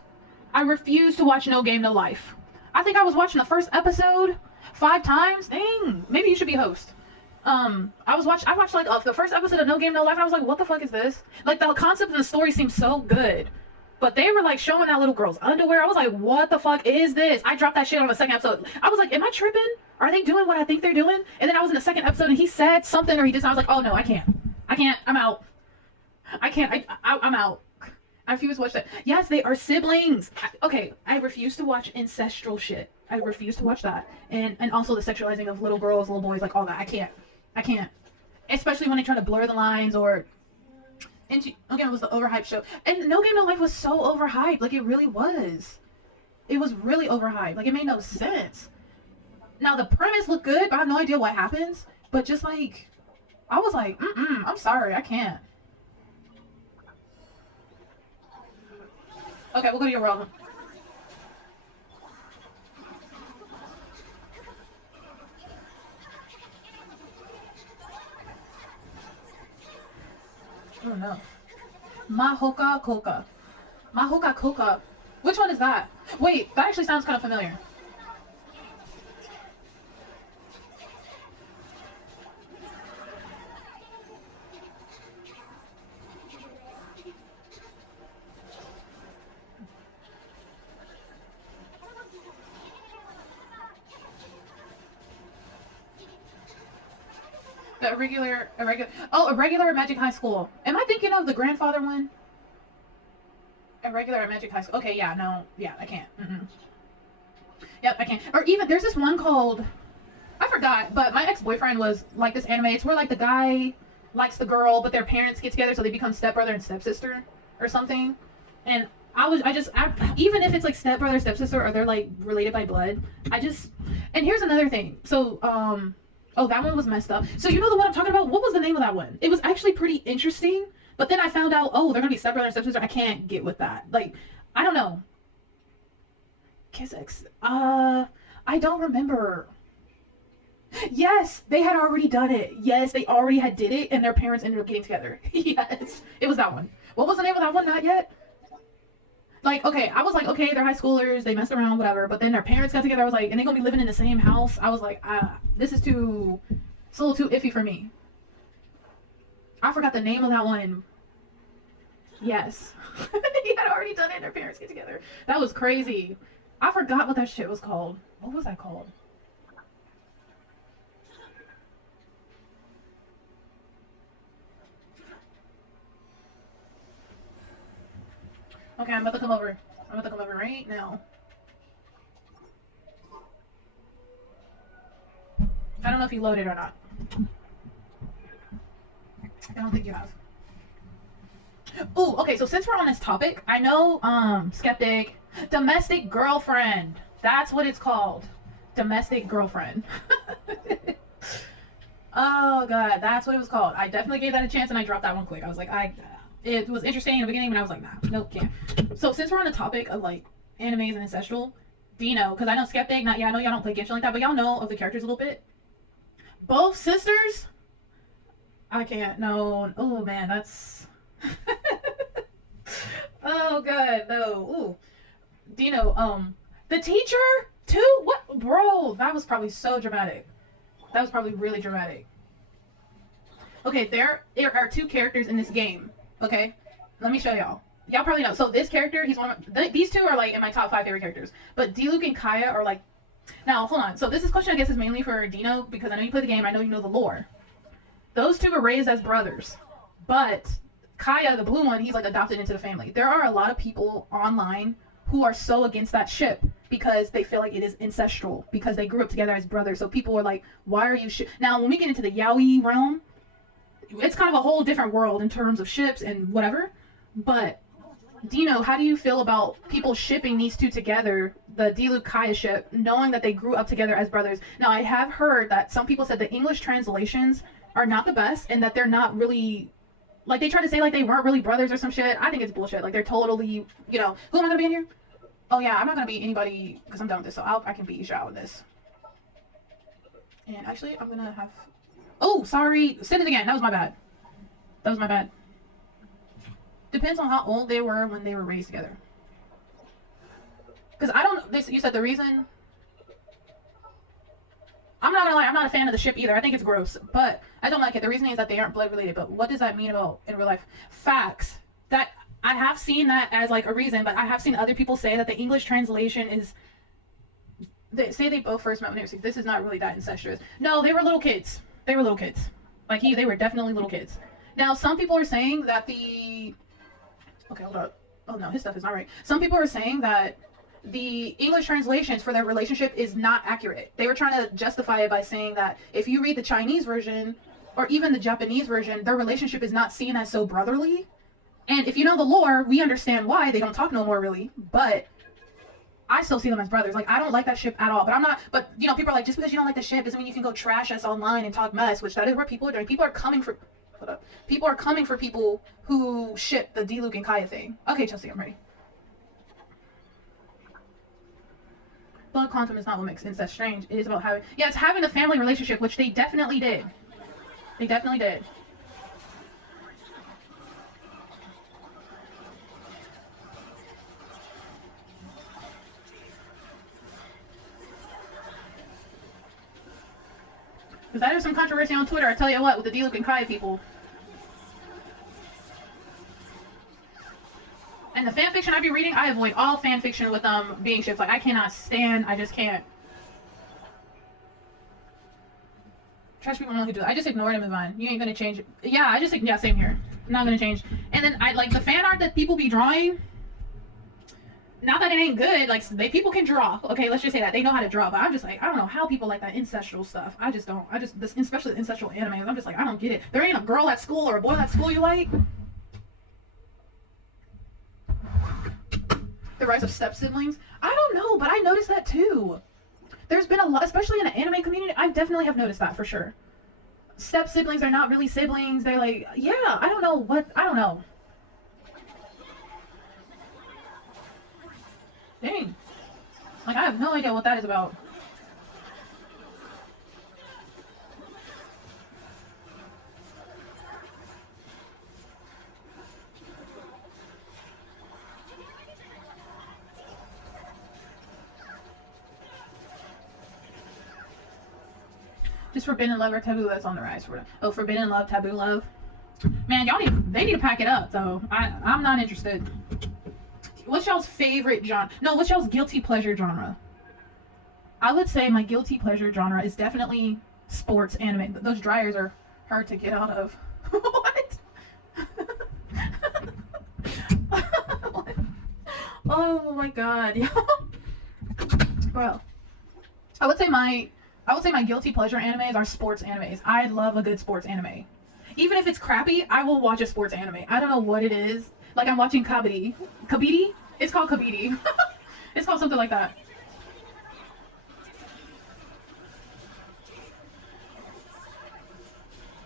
I refuse to watch No Game, No Life. I think I was watching the first episode 5 times. Dang, maybe you should be host. I watched like the first episode of No Game No Life, and I was like, what the fuck is this? Like the concept and the story seemed so good, but they were like showing that little girl's underwear. I was like, what the fuck is this? I dropped that shit on the second episode. I was like, am I tripping? Are they doing what I think they're doing? And then I was in the second episode, and he said something, or he did something. I was like, oh no, I can't. I'm out. I can't. I'm out. I refuse to watch that. Yes, they are siblings. Okay, I refuse to watch ancestral shit. I refuse to watch that, and also the sexualizing of little girls, little boys, like all that. I can't. Especially when they try to blur the lines or... And again, it was the overhyped show. And No Game No Life was so overhyped. Like, it really was. It was really overhyped. Like, it made no sense. Now, the premise looked good, but I have no idea what happens. But just, like... I was like, I'm sorry. I can't. Okay, we'll go to your world. Oh no. Mahoka Koka. Mahoka Koka. Which one is that? Wait, that actually sounds kind of familiar. A regular at Magic High School. Am I thinking of the grandfather one? A regular at Magic High School. Okay, yeah, no, yeah, I can't. Yep, I can't. Or even there's this one called, I forgot, but my ex-boyfriend was like this anime. It's where like the guy likes the girl, but their parents get together, so they become stepbrother and stepsister or something. And even if it's like stepbrother, stepsister, or they're like related by blood, and here's another thing. So, oh, that one was messed up. So you know the one I'm talking about? What was the name of that one? It was actually pretty interesting, but then I found out, oh, they're gonna be stepbrother and stepsister. I can't get with that. Like, I don't know. I don't remember. Yes, they had already done it. Yes, they already had did it, and their parents ended up getting together. Yes, it was that one. What was the name of that one? Not yet. Like, okay, I was like, okay, they're high schoolers, they messed around, whatever. But then their parents got together. I was like, and they're gonna be living in the same house. I was like, it's a little too iffy for me. I forgot the name of that one. Yes, he had already done it. And their parents get together. That was crazy. I forgot what that shit was called. What was that called? Okay, I'm about to come over. I'm about to come over right now. I don't know if you loaded or not. I don't think you have. Oh, okay, so since we're on this topic, I know, Skeptic, domestic girlfriend. That's what it's called. Domestic girlfriend. Oh, God, that's what it was called. I definitely gave that a chance, and I dropped that one quick. I was like, it was interesting in the beginning, but I was like, nah, nope, can't. So since we're on the topic of, like, animes and ancestral, do you know, because I know Skeptic, I know y'all don't play Genshin like that, but y'all know of the characters a little bit. Both sisters? I can't, no. Oh, man, that's... Oh, God, no. Ooh. Do you know, the teacher, too? What? Bro, that was probably so dramatic. That was probably really dramatic. Okay, there are two characters in this game. Okay, let me show y'all. Y'all probably know. So this character, he's one of these two are like in my top 5 favorite characters. But Diluc and Kaya are like. Now hold on. So this question I guess is mainly for Dino because I know you play the game. I know you know the lore. Those two were raised as brothers, but Kaya, the blue one, he's like adopted into the family. There are a lot of people online who are so against that ship because they feel like it is ancestral because they grew up together as brothers. So people are like, why are you now when we get into the yaoi realm, it's kind of a whole different world in terms of ships and whatever. But Dino, how do you feel about people shipping these two together, the Diluc Kaya ship, knowing that they grew up together as brothers? Now I have heard that some people said the English translations are not the best and that they're not really like they try to say like they weren't really brothers or some shit. I think it's bullshit. Like they're totally, who am I gonna be in here? Oh yeah, I'm not gonna beat anybody because I'm done with this, so I can beat you out with this. And actually, I'm gonna have. Oh, sorry. Send it again. That was my bad. That was my bad. Depends on how old they were when they were raised together. Because I don't. This you said the reason. I'm not gonna lie. I'm not a fan of the ship either. I think it's gross, but I don't like it. The reason is that they aren't blood related. But what does that mean about in real life? Facts. That. I have seen that as like a reason, but I have seen other people say that the English translation is. They say they both first met when they were 6. This is not really that incestuous. No, they were little kids. They were little kids. Like they were definitely little kids. Now some people are saying that the. Okay, hold up. Oh no, his stuff is not right. Some people are saying that the English translations for their relationship is not accurate. They were trying to justify it by saying that if you read the Chinese version or even the Japanese version, their relationship is not seen as so brotherly. And if you know the lore, we understand why they don't talk no more really, but I still see them as brothers. Like, I don't like that ship at all, but I'm not, but people are like, just because you don't like the ship doesn't mean you can go trash us online and talk mess, which that is what people are doing. People are coming for, people are coming for people who ship the Diluc and Kaya thing. Okay, Chelsea, I'm ready. Blood quantum is not what makes incest strange. It is about having, it's having a family relationship, which they definitely did. They definitely did. Because that is some controversy on Twitter, I tell you what, with the Diluc and Kaya people. And the fan fiction I be reading, I avoid all fan fiction with them being ships. Like, I cannot stand, I just can't. Trash people know who do that. I just ignore it and move on. You ain't gonna change it. Yeah, yeah, same here. I'm not gonna change. And then I like the fan art that people be drawing. Not that it ain't good, like people can draw. Okay, let's just say that they know how to draw. But I'm just like, I don't know how people like that ancestral stuff. I just don't. Especially the ancestral animes. I'm just like, I don't get it. There ain't a girl at school or a boy at school you like. The rise of step siblings. I don't know, but I noticed that too. There's been a lot, especially in the anime community. I definitely have noticed that for sure. Step siblings are not really siblings. They're like, yeah, I don't know. Dang. Like, I have no idea what that is about. Just forbidden love or taboo that's on the rise. Oh, forbidden love, taboo love. Man, they need to pack it up, though. I'm not interested. What's y'all's favorite genre? No, what's y'all's guilty pleasure genre? I would say my guilty pleasure genre is definitely sports anime. Those dryers are hard to get out of. What? What? Oh my god. Bro. I would say my guilty pleasure animes are sports animes. I love a good sports anime. Even if it's crappy, I will watch a sports anime. I don't know what it is. Like I'm watching Kabaddi. Kabaddi? It's called Kabaddi. It's called something like that.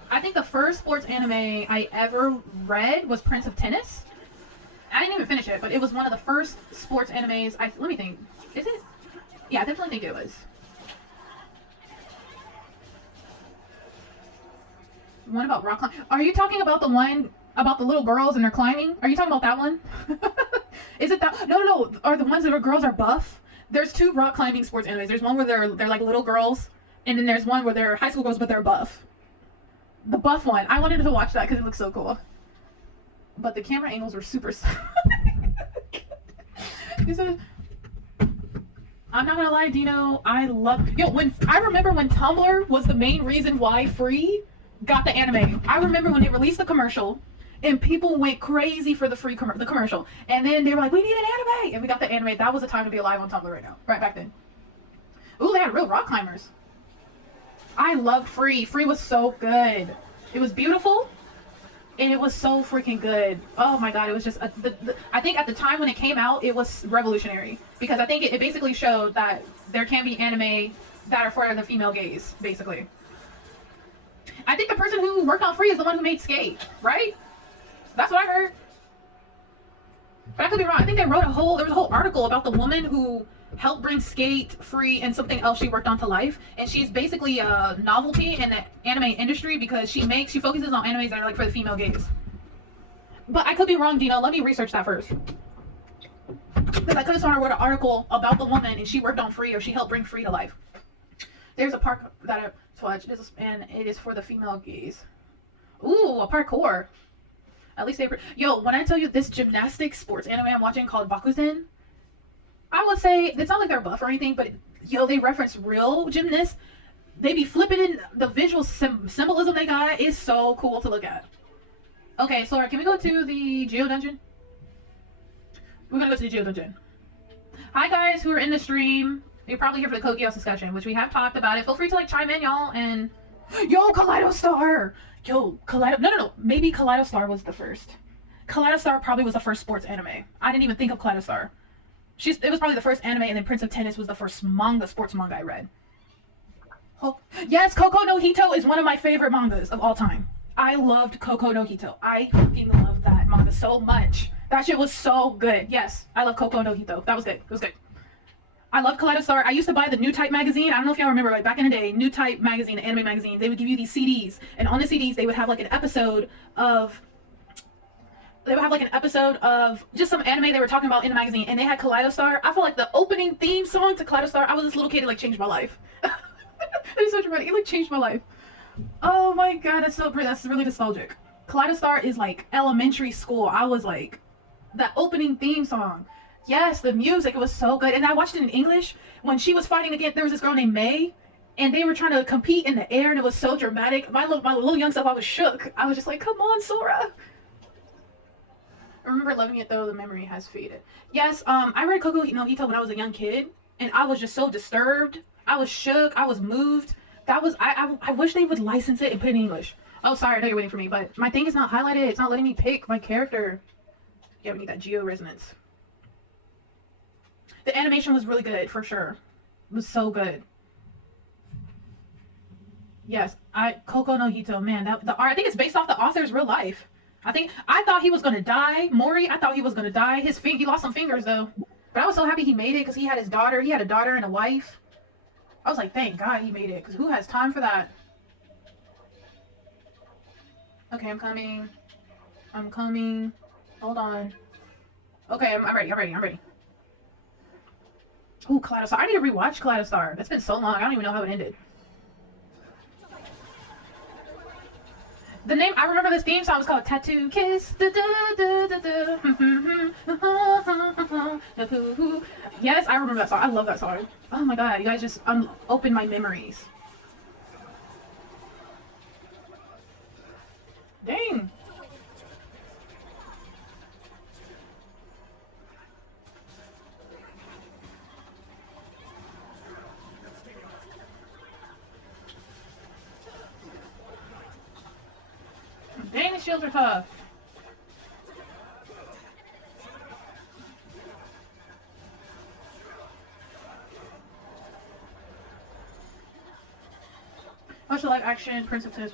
I think the first sports anime I ever read was Prince of Tennis. I didn't even finish it, but it was one of the first sports animes. Let me think. Is it? Yeah, I definitely think it was. One about rock climbing. Are you talking about the one about the little girls and they're climbing? Are you talking about that one? Is it that? No. Are the ones that are girls are buff? There's two rock climbing sports animes. There's one where they're like little girls, and then there's one where they're high school girls but they're buff. The buff one. I wanted to watch that because it looks so cool. But the camera angles were super. I'm not gonna lie, Dino. I remember when Tumblr was the main reason why Free got the anime. I remember when they released the commercial and people went crazy for the commercial, and then they were like, we need an anime, and we got the anime. That was the time to be alive on Tumblr right now, right back then. Ooh, they had real rock climbers. I loved Free. Free was so good. It was beautiful and it was so freaking good. Oh my god, it was just I think at the time when it came out it was revolutionary, because I think it basically showed that there can be anime that are for the female gaze, basically. I think the person who worked on Free is the one who made Skate, right? That's what I heard. But I could be wrong. I think there was a whole article about the woman who helped bring Skate, Free, and something else she worked on to life. And she's basically a novelty in the anime industry because she focuses on animes that are like for the female gaze. But I could be wrong, Dino. Let me research that first. Because I could have sworn I wrote an article about the woman and she worked on Free, or she helped bring Free to life. There's a park that I watch, and it is for the female gaze. Ooh, a parkour. At least yo, when I tell you this gymnastics sports anime I'm watching called Bakuzen, I would say it's not like they're buff or anything, but yo, they reference real gymnasts. They be flipping in the visual symbolism they got is so cool to look at. Okay, so can we go to the Geo Dungeon? We're gonna go to the Geo Dungeon. Hi guys who are in the stream. You're probably here for the Code Geass discussion, which we have talked about it. Feel free to like chime in, y'all, and yo, Kaleido Star! Yo, no. Maybe Kaleido Star was the first. Kaleido Star probably was the first sports anime. I didn't even think of Kaleido Star. It was probably the first anime, and then Prince of Tennis was the first sports manga I read. Oh, yes, Koko no Hito is one of my favorite mangas of all time. I loved Koko no Hito. I fucking loved that manga so much. That shit was so good. Yes, I love Koko no Hito. That was good. It was good. I loved Kaleido Star. I used to buy the New Type magazine. I don't know if y'all remember, like back in the day, New Type magazine, the anime magazine, they would give you these CDs, and on the CDs they would have like an episode of just some anime they were talking about in the magazine, and they had Kaleido Star. I feel like the opening theme song to Kaleido Star, I was this little kid, it like changed my life. It is so dramatic. It like changed my life. Oh my god, that's really nostalgic. Kaleido Star is like elementary school. I was like, that opening theme song. Yes, the music, it was so good. And I watched it in English when she was fighting against, there was this girl named May, and they were trying to compete in the air, and it was so dramatic. My little young self, I was shook. I was just like, come on, Sora. I remember loving it though. The memory has faded. Yes, I read Coco no Hito when I was a young kid, and I was just so disturbed. I was shook. I was moved. That was I wish they would license it and put it in English. Oh, sorry, I know you're waiting for me, but my thing is not highlighted. It's not letting me pick my character. Yeah, we need that geo resonance. The animation was really good for sure. It was so good. Yes, Coco no Hito, man, the art. I think it's based off the author's real life. I thought he was gonna die. Mori, I thought he was gonna die. He lost some fingers though. But I was so happy he made it because he had his daughter. He had a daughter and a wife. I was like, thank God he made it, because who has time for that? Okay, I'm coming. I'm coming. Hold on. Okay, I'm ready. I'm ready. Ooh, Kaleidostar. I need to rewatch Kaleidostar. That's been so long. I don't even know how it ended. The name, I remember this theme song was called Tattoo Kiss. Yes, I remember that song. I love that song. Oh my god, you guys just opened my memories. Dang. Dang, the shields are tough. Watch the live action Prince of Tennis.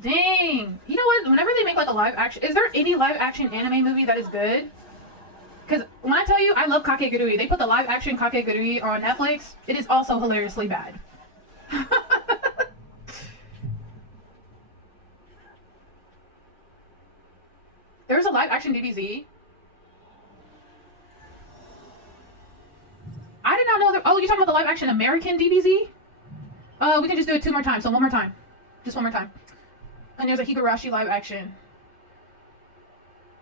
Dang. You know what? Whenever they make like a live action, is there any live action anime movie that is good? Because when I tell you I love Kakegurui, they put the live action Kakegurui on Netflix. It is also hilariously bad. There's a live action DBZ. I did not know that. Oh, you're talking about the live action American DBZ? We can just do it 2 more times. So 1 more time. Just 1 more time. And there's a Higurashi live action.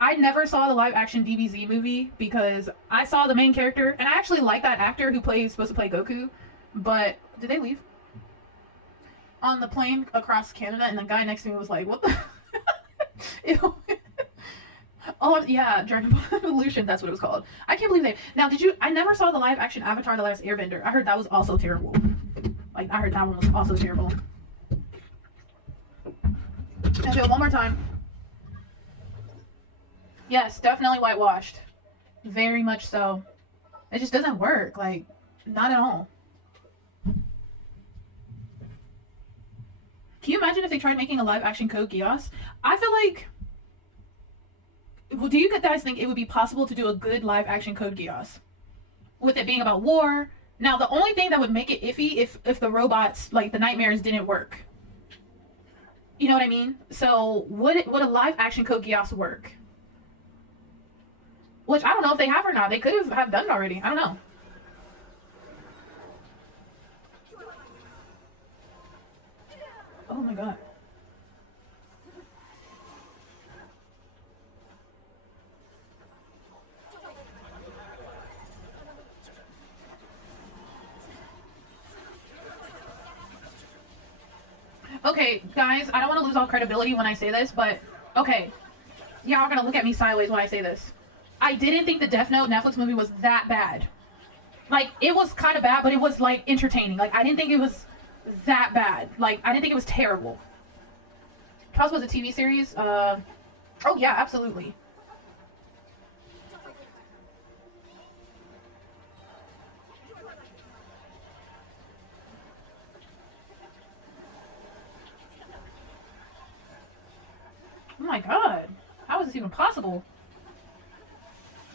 I never saw the live action DBZ movie because I saw the main character, and I actually like that actor who supposed to play Goku. But did they leave? On the plane across Canada, and the guy next to me was like, "What the?" Ew. Oh yeah, Dragon Ball Evolution. That's what it was called. I can't believe they. Now, I never saw the live action Avatar: The Last Airbender. I heard that was also terrible. Like, I heard that one was also terrible. And do it 1 more time. Yes, definitely whitewashed. Very much so. It just doesn't work. Like, not at all. Can you imagine if they tried making a live action Code Geass? I feel like. Well, do you guys think it would be possible to do a good live action Code Geass? With it being about war. Now, the only thing that would make it iffy if the robots, like the nightmares, didn't work. You know what I mean? So, would a live action Code Geass work? Which, I don't know if they have or not. They could have done it already. I don't know. Oh my god. Okay, guys, I don't want to lose all credibility when I say this, but okay. Y'all are gonna look at me sideways when I say this. I didn't think the Death Note Netflix movie was that bad. Like, it was kind of bad, but it was, like, entertaining. Like, I didn't think it was that bad. Like, I didn't think it was terrible. Trials was a TV series? Oh, yeah, absolutely. Oh my god. How is this even possible?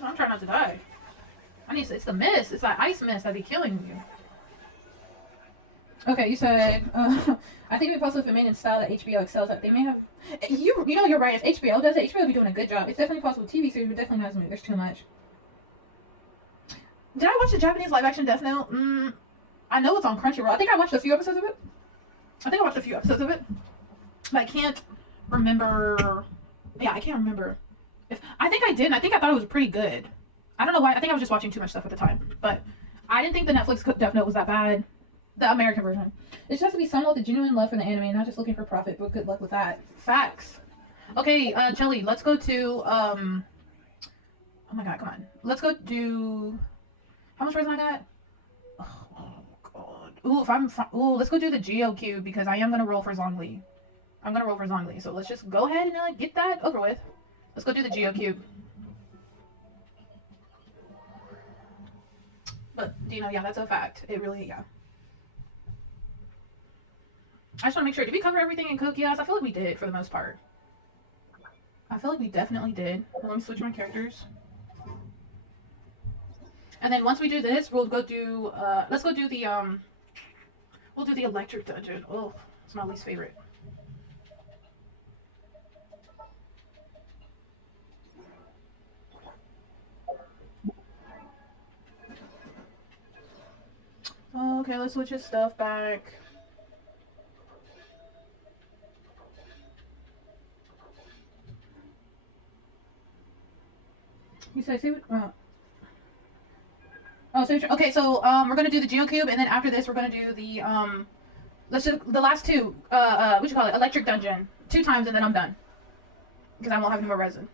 I'm trying not to die. It's the mist. It's that ice mist that be killing you. Okay, you said, I think it'd be possible if it made in style that HBO excels at. They may have, you know, you're right. If HBO does it, HBO would be doing a good job. It's definitely possible. TV series would definitely not as many. There's too much. Did I watch the Japanese live action Death Note? I know it's on Crunchyroll. I think I watched a few episodes of it. But I can't remember. Yeah, I can't remember. I think I did. I think I thought it was pretty good. I don't know why. I think I was just watching too much stuff at the time. But I didn't think the Netflix Death Note was that bad. The American version. It just has to be someone with a genuine love for the anime, not just looking for profit, but good luck with that. Facts. Okay, Jelly, let's go to, oh my god, come on. Let's go do, how much resin I got? Oh god. Ooh, let's go do the Geo Cube, because I am going to roll for Zhongli. I'm going to roll for Zhongli, so let's just go ahead and get that over with. Let's go do the Geo Cube. But, you know, yeah, that's a fact. It really, yeah. I just want to make sure, did we cover everything in Geass? I feel like we did, for the most part. I feel like we definitely did. Well, let me switch my characters. And then once we do this, we'll go do, let's go do the, we'll do the electric dungeon. Oh, it's my least favorite. Okay, let's switch his stuff back. You said, see what? Oh, so okay, so we're gonna do the Geocube, and then after this, we're gonna do the let's do the last two. What you call it? Electric dungeon 2 times, and then I'm done because I won't have any more resin.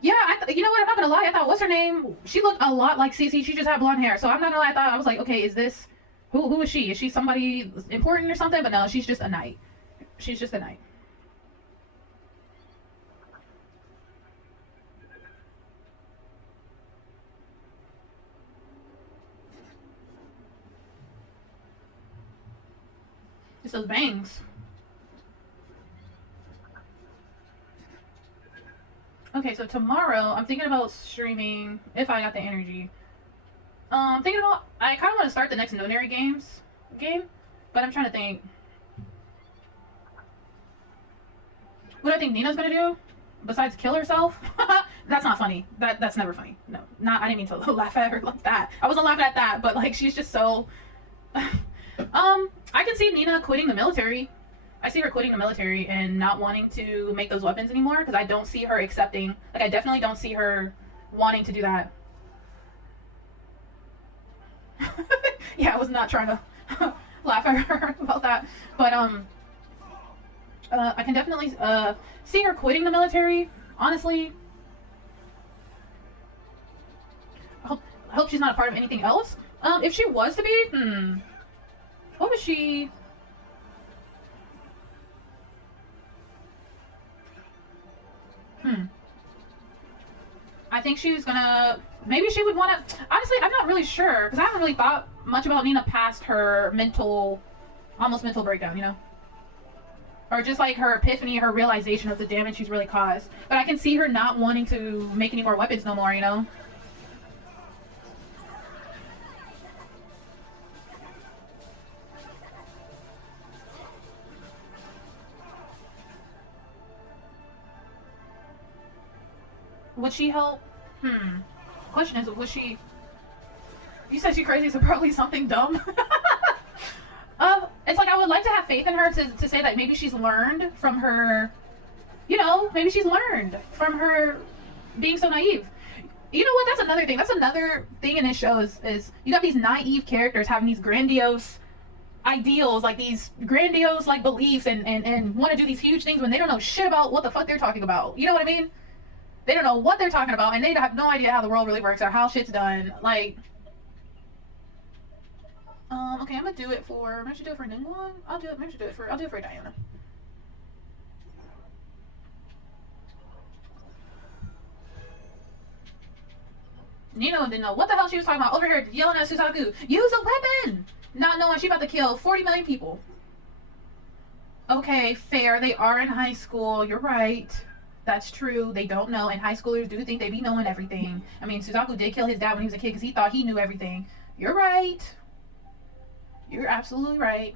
Yeah, you know what? I'm not gonna lie. I thought, what's her name? She looked a lot like Cece. She just had blonde hair. So I'm not gonna lie. I was like, okay, is this who is she? Is she somebody important or something? But no, she's just a knight. She's just a knight. It's those bangs. Okay, so tomorrow I'm thinking about streaming if I got the energy. I kind of want to start the next Nonary game, but I'm trying to think. What do I think Nina's gonna do besides kill herself? That's not funny. That's never funny. No, I didn't mean to laugh at her like that. I wasn't laughing at that, but like she's just so. I can see Nina quitting the military. I see her quitting the military and not wanting to make those weapons anymore because I don't see her accepting. Like, I definitely don't see her wanting to do that. Yeah, I was not trying to laugh at her about that. But, I can definitely see her quitting the military, honestly. I hope she's not a part of anything else. If she was to be, what was she... I think she was gonna... Maybe she would want to... Honestly, I'm not really sure, because I haven't really thought much about Nina past her almost mental breakdown, you know? Or just like her epiphany, her realization of the damage she's really caused. But I can see her not wanting to make any more weapons no more, you know? Would she help? Question is, would she... You said she's crazy, so probably something dumb. It's like I would like to have faith in her to say that maybe she's learned from her... You know, maybe she's learned from her being so naive. You know what? That's another thing. That's another thing in this show is you got these naive characters having these grandiose ideals, like these grandiose like beliefs and want to do these huge things when they don't know shit about what the fuck they're talking about. You know what I mean? They don't know what they're talking about, and they have no idea how the world really works or how shit's done. Like, okay, I'm gonna do it for. Maybe I should do it for Ningguang. I'll do it for Diana. Nino didn't know what the hell she was talking about. Over here yelling at Suzaku, use a weapon, not knowing she about to kill 40 million people. Okay, fair. They are in high school. You're right. That's true. They don't know, and high schoolers do think they be knowing everything. I mean, Suzaku did kill his dad when he was a kid because he thought he knew everything. You're right. You're absolutely right.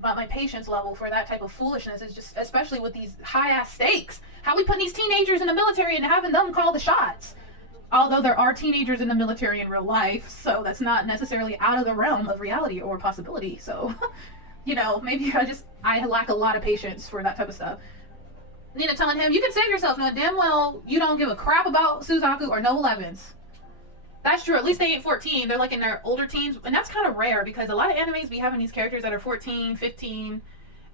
But my patience level for that type of foolishness is just, especially with these high-ass stakes. How we putting these teenagers in the military and having them call the shots? Although there are teenagers in the military in real life, so that's not necessarily out of the realm of reality or possibility. So, you know, maybe I lack a lot of patience for that type of stuff. Nina telling him, you can save yourself, knowing damn well you don't give a crap about Suzaku or no 11s. That's true. At least they ain't 14. They're like in their older teens. And that's kind of rare because a lot of animes be having these characters that are 14, 15.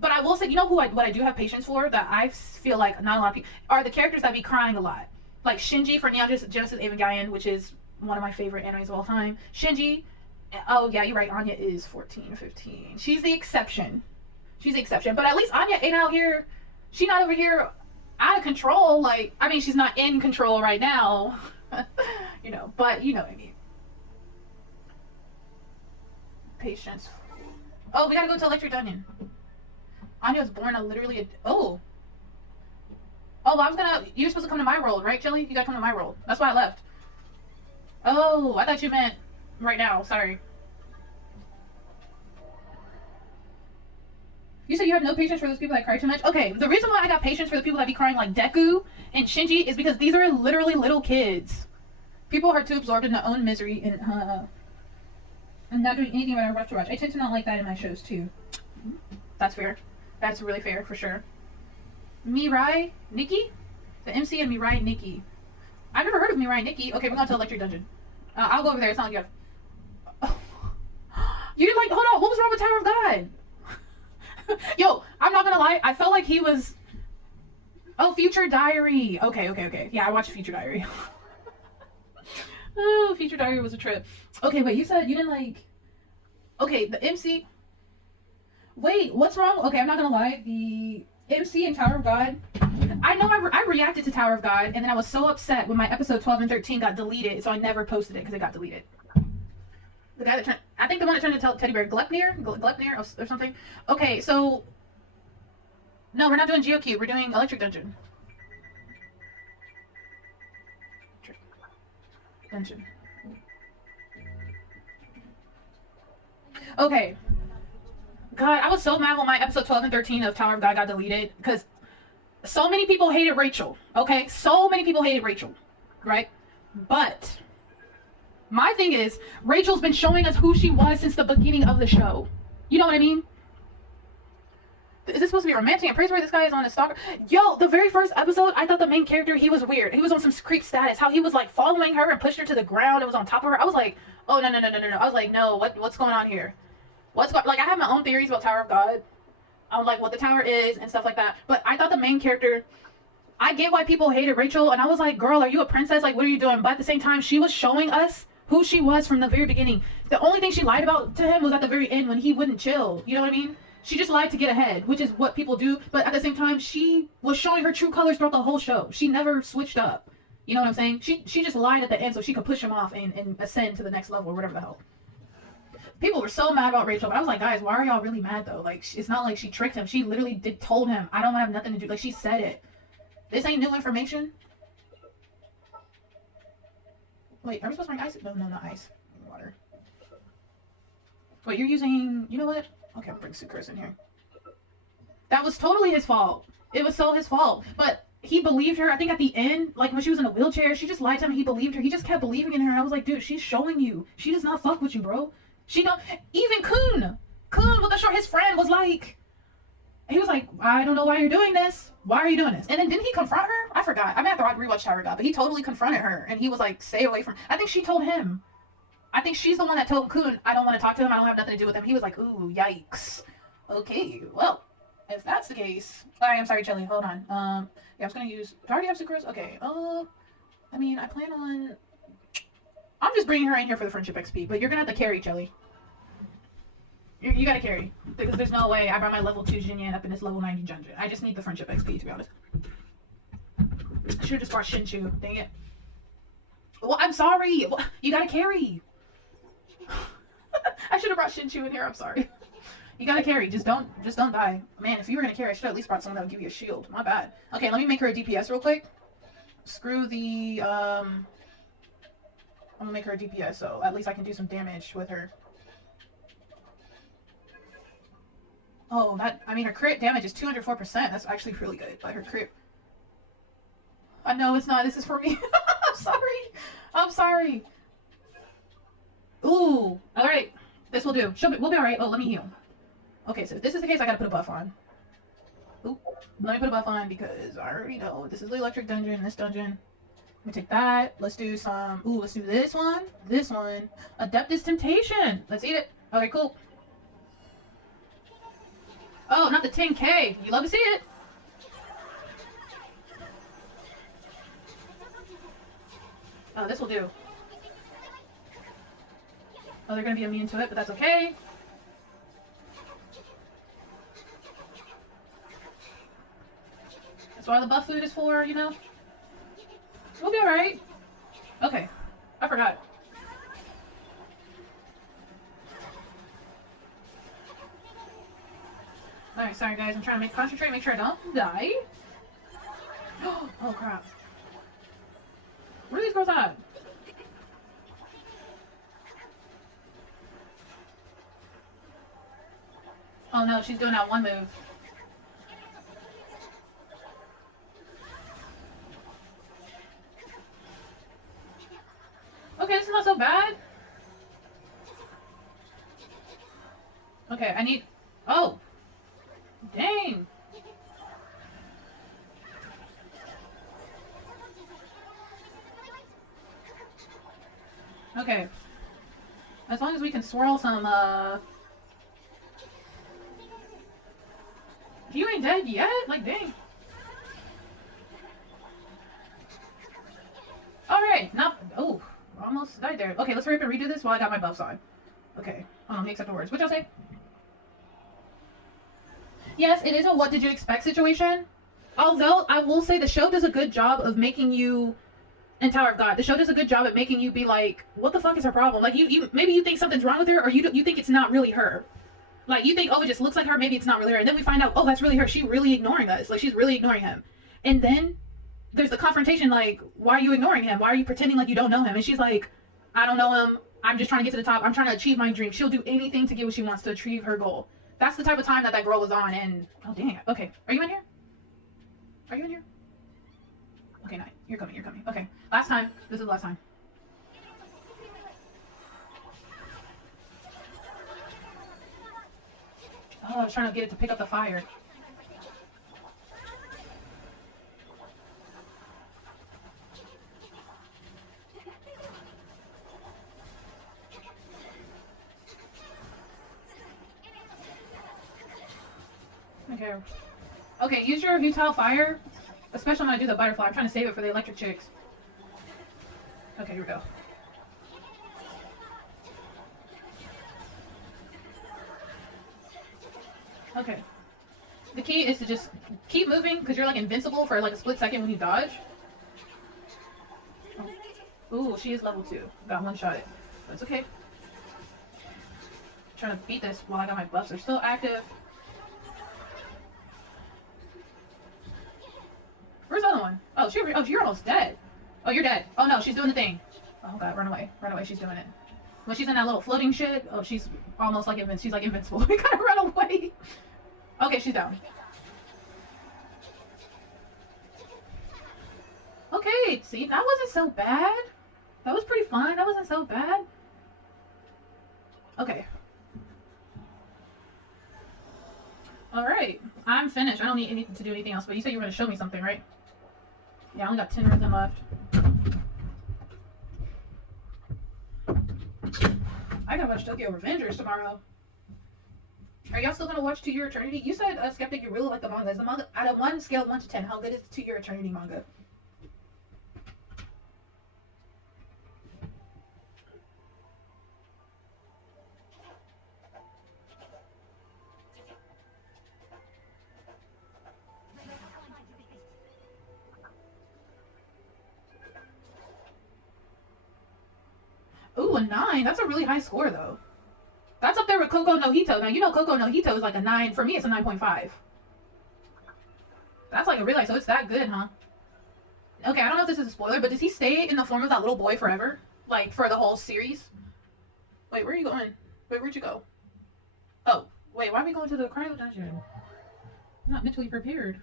But I will say, you know what I do have patience for that I feel like not a lot of people are the characters that be crying a lot. Like Shinji for Neon Genesis Evangelion, which is one of my favorite animes of all time. Shinji, oh yeah, you're right. Anya is 14, 15. She's the exception. She's the exception. But at least Anya ain't out here. She's not over here out of control. Like, I mean, she's not in control right now. You know, but you know what I mean. Patience. Oh, we gotta go to Electric Dungeon. Anya was born literally oh. Oh, well, I was gonna. You were supposed to come to my world, right, Chili? You gotta come to my world. That's why I left. Oh, I thought you meant right now. Sorry. You said you have no patience for those people that cry too much? Okay, the reason why I got patience for the people that be crying like Deku and Shinji is because these are literally little kids. People are too absorbed in their own misery and not doing anything but I rush to watch. I tend to not like that in my shows too. That's fair. That's really fair for sure. Mirai Nikki? The MC and Mirai Nikki. I've never heard of Mirai Nikki. Okay, we're going to Electric Dungeon. I'll go over there. It's not like you have... You didn't like... Hold on. What was wrong with Tower of God? Yo, I'm not gonna lie. I felt like he was... Oh, Future Diary. Okay. Yeah, I watched Future Diary. Oh, Future Diary was a trip. Okay, wait. You said you didn't like... Okay, the MC... Wait, what's wrong? Okay, I'm not gonna lie. The MC in Tower of God... I know I reacted to Tower of God, and then I was so upset when my episode 12 and 13 got deleted, so I never posted it because it got deleted. The guy that turned... I think the one that turned into Teddy Bear. Glepnir or something. Okay, so... No, we're not doing GeoCube. We're doing Electric Dungeon. Dungeon. Okay. God, I was so mad when my episode 12 and 13 of Tower of God got deleted because so many people hated Rachel. Okay? So many people hated Rachel. Right? But my thing is, Rachel's been showing us who she was since the beginning of the show. You know what I mean? Is this supposed to be romantic and praiseworthy? This guy is on a stalker. Yo, the very first episode, I thought the main character, he was weird. He was on some creep status. How he was like following her and pushed her to the ground and was on top of her. I was like, oh, no. I was like, no, what's going on here? Like, I have my own theories about Tower of God. On like what the tower is and stuff like that. But I thought the main character, I get why people hated Rachel. And I was like, girl, are you a princess? Like, what are you doing? But at the same time, she was showing us who she was from the very beginning. The only thing she lied about to him was at the very end when he wouldn't chill. You know what I mean? She just lied to get ahead, which is what people do. But at the same time, she was showing her true colors throughout the whole show. She never switched up. You know what I'm saying? She just lied at the end so she could push him off and ascend to the next level or whatever the hell. People were so mad about Rachel, but I was like, guys, why are y'all really mad though? Like, it's not like she tricked him. She literally told him, I don't have nothing to do. Like, she said it. This ain't new information. Wait, are we supposed to bring ice? No, not ice. Water. Wait, you're using... You know what? Okay, I'll bring sucrose in here. That was totally his fault. It was so his fault. But he believed her. I think at the end, like when she was in a wheelchair, she just lied to him. He believed her. He just kept believing in her. I was like, dude, she's showing you. She does not fuck with you, bro. She don't... Even Kun with the short, his friend was like... He was like, I don't know why you're doing this. Why are you doing this? And then didn't he confront her? I forgot. I may have to rewatch Tower God, but he totally confronted her. And he was like, stay away from... I think she told him. I think she's the one that told Kun, I don't want to talk to him. I don't have nothing to do with him. He was like, ooh, yikes. Okay, well, if that's the case... I'm sorry, Chili. Hold on. Yeah, I was going to use... Do I already have sucrose? Okay. I mean, I plan on... I'm just bringing her in here for the friendship XP, but you're going to have to carry, Chili. You gotta carry. Because there's no way I brought my level 2 Jinyan up in this level 90 dungeon. I just need the friendship XP, to be honest. I should've just brought Shinshu. Dang it. Well, I'm sorry. You gotta carry. I should've brought Shinshu in here. I'm sorry. You gotta carry. Just don't die. Man, if you were gonna carry, I should've at least brought someone that would give you a shield. My bad. Okay, let me make her a DPS real quick. Screw the, I'm gonna make her a DPS, so at least I can do some damage with her. Oh, I mean, her crit damage is 204%. That's actually really good. But her crit... No, it's not. This is for me. I'm sorry. Ooh. Alright. This will do. We'll be alright. Oh, let me heal. Okay, so if this is the case, I gotta put a buff on. Ooh. Let me put a buff on because I already know. This is the electric dungeon. This dungeon me take that. Let's do some. Ooh, let's do this one. This one. Adeptus Temptation. Let's eat it. Okay, cool. Oh, not the 10K. You love to see it. Oh, this will do. Oh, they're gonna be immune to it, but that's okay. That's what the buff food is for, you know? We'll be alright. Okay. I forgot. Alright, sorry guys. I'm trying to concentrate, make sure I don't die. Oh, crap. Where are these girls at? Oh no, she's doing that one move. Okay, this is not so bad. Okay, I need... Oh! Dang! Okay. As long as we can swirl some, You ain't dead yet? Like, dang. Alright, not... Oh, almost died there. Okay, let's hurry up and redo this while I got my buffs on. Okay. Hold on, let me accept the words. What y'all say? Yes, it is a what did you expect situation. Although, I will say the show does a good job of making you... And Tower of God, the show does a good job at making you be like, what the fuck is her problem? Like, maybe you think something's wrong with her, or you think it's not really her. Like, you think, oh, it just looks like her, maybe it's not really her. And then we find out, oh, that's really her. She's really ignoring us. Like, she's really ignoring him. And then there's the confrontation, like, why are you ignoring him? Why are you pretending like you don't know him? And she's like, I don't know him. I'm just trying to get to the top. I'm trying to achieve my dream. She'll do anything to get what she wants to achieve her goal. That's the type of time that girl was on. And, oh, dang it. Okay. Are you in here? Are you in here? Okay, nice. You're coming. Okay. Last time. This is the last time. Oh, I was trying to get it to pick up the fire. Okay. Okay, use your Utile Fire. Especially when I do the butterfly. I'm trying to save it for the electric chicks. Okay, here we go. Okay. The key is to just keep moving because you're like invincible for like a split second when you dodge. Oh. Ooh, she is level 2. Got one shot it. But it's okay. I'm trying to beat this while I got my buffs. They're still active. Where's the other one? Oh, you're almost dead. Oh, you're dead. Oh no, she's doing the thing. Oh god, run away. Run away, she's doing it. When she's in that little floating shit, oh, she's almost like invincible. She's like invincible. We gotta run away. Okay, she's down. Okay, see, that wasn't so bad. That was pretty fun. That wasn't so bad. Okay. Alright, I'm finished. I don't need to do anything else, but you said you were going to show me something, right? Yeah, I only got 10 rhythm left. I gotta watch Tokyo Revengers tomorrow. Are y'all still gonna watch To Your Eternity? You said, Skeptic, you really like the manga. Is the manga, out of 1 scale 1 to 10, how good is To Your Eternity manga? Ooh, a 9. That's a really high score, though. That's up there with Coco no Hito. Now, you know Coco no Hito is like a 9. For me, it's a 9.5. That's like a really, so it's that good, huh? Okay, I don't know if this is a spoiler, but does he stay in the form of that little boy forever? Like, for the whole series? Wait, where are you going? Wait, where'd you go? Oh, wait, why are we going to the cryo dungeon? I'm not mentally prepared.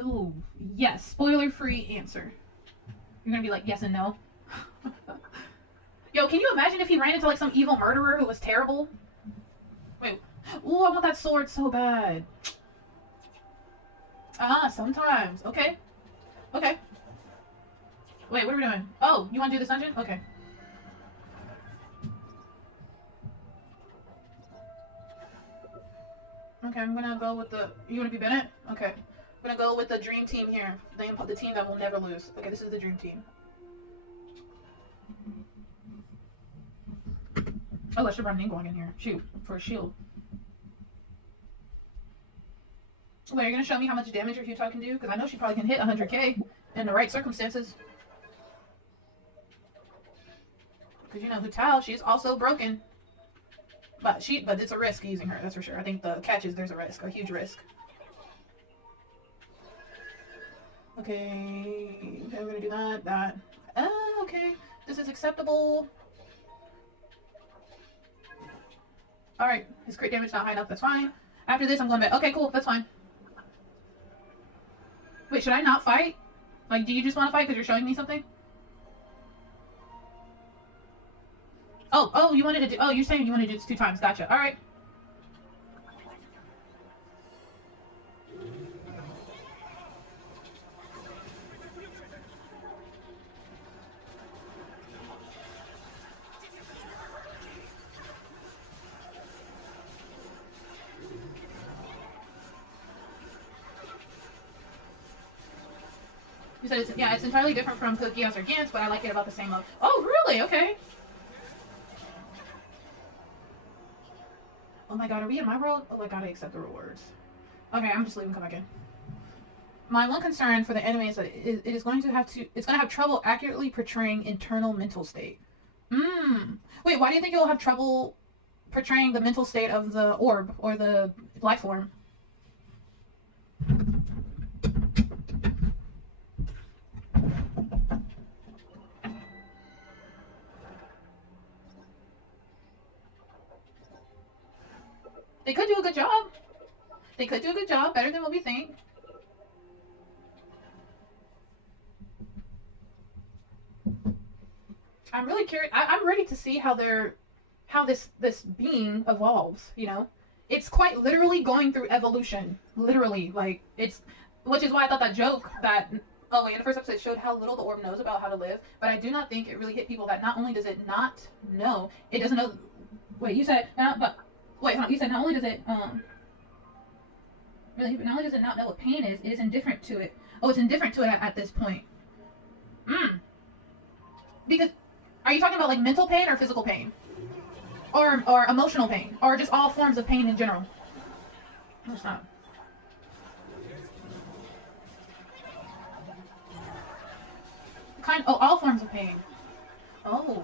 Ooh, yes, spoiler-free answer. You're gonna be like, yes and no. Yo, can you imagine if he ran into like some evil murderer who was terrible? Wait. Ooh, I want that sword so bad. Ah, sometimes. Okay. Okay. Wait, what are we doing? Oh, you want to do this dungeon? Okay. Okay, I'm gonna go with the... You wanna be Bennett? Okay. I'm gonna go with the dream team here. The team that will never lose. Okay, this is the dream team. Oh, I should run Ningguang in here. Shoot, for a shield. Wait, are you gonna show me how much damage your Hutog can do? Because I know she probably can hit 100k in the right circumstances. Because you know, Hutao, she's also broken. But it's a risk using her, that's for sure. I think the catch is there's a risk, a huge risk. Okay, we're gonna do that. Okay, this is acceptable. Alright, his crit damage not high enough, that's fine. After this, I'm going back. Okay, cool, that's fine. Wait, should I not fight? Like, do you just want to fight because you're showing me something? Oh, you wanted to do... Oh, you're saying you wanted to do this 2 times. Gotcha. Alright. You said it's entirely different from Geass or Genshin, but I like it about the same level. Oh, really? Okay. Oh my god, are we in my world? Oh, I gotta accept the rewards. Okay, I'm just leaving, come back in. My one concern for the anime is that it's going to have trouble accurately portraying internal mental state. Wait, why do you think it'll have trouble portraying the mental state of the orb or the life form? They could do a good job. They could do a good job, better than what we think. I'm really curious. I'm ready to see how this being evolves, you know? It's quite literally going through evolution. Literally, like, which is why I thought that joke that, oh wait, in the first episode it showed how little the orb knows about how to live, but I do not think it really hit people that not only does it not know, it doesn't know, wait, you said, wait, hold on. You said not only does it not know what pain is, it is indifferent to it. Oh, it's indifferent to it at this point. Because are you talking about like mental pain or physical pain? Or emotional pain? Or just all forms of pain in general? No, it's not. All forms of pain. Oh.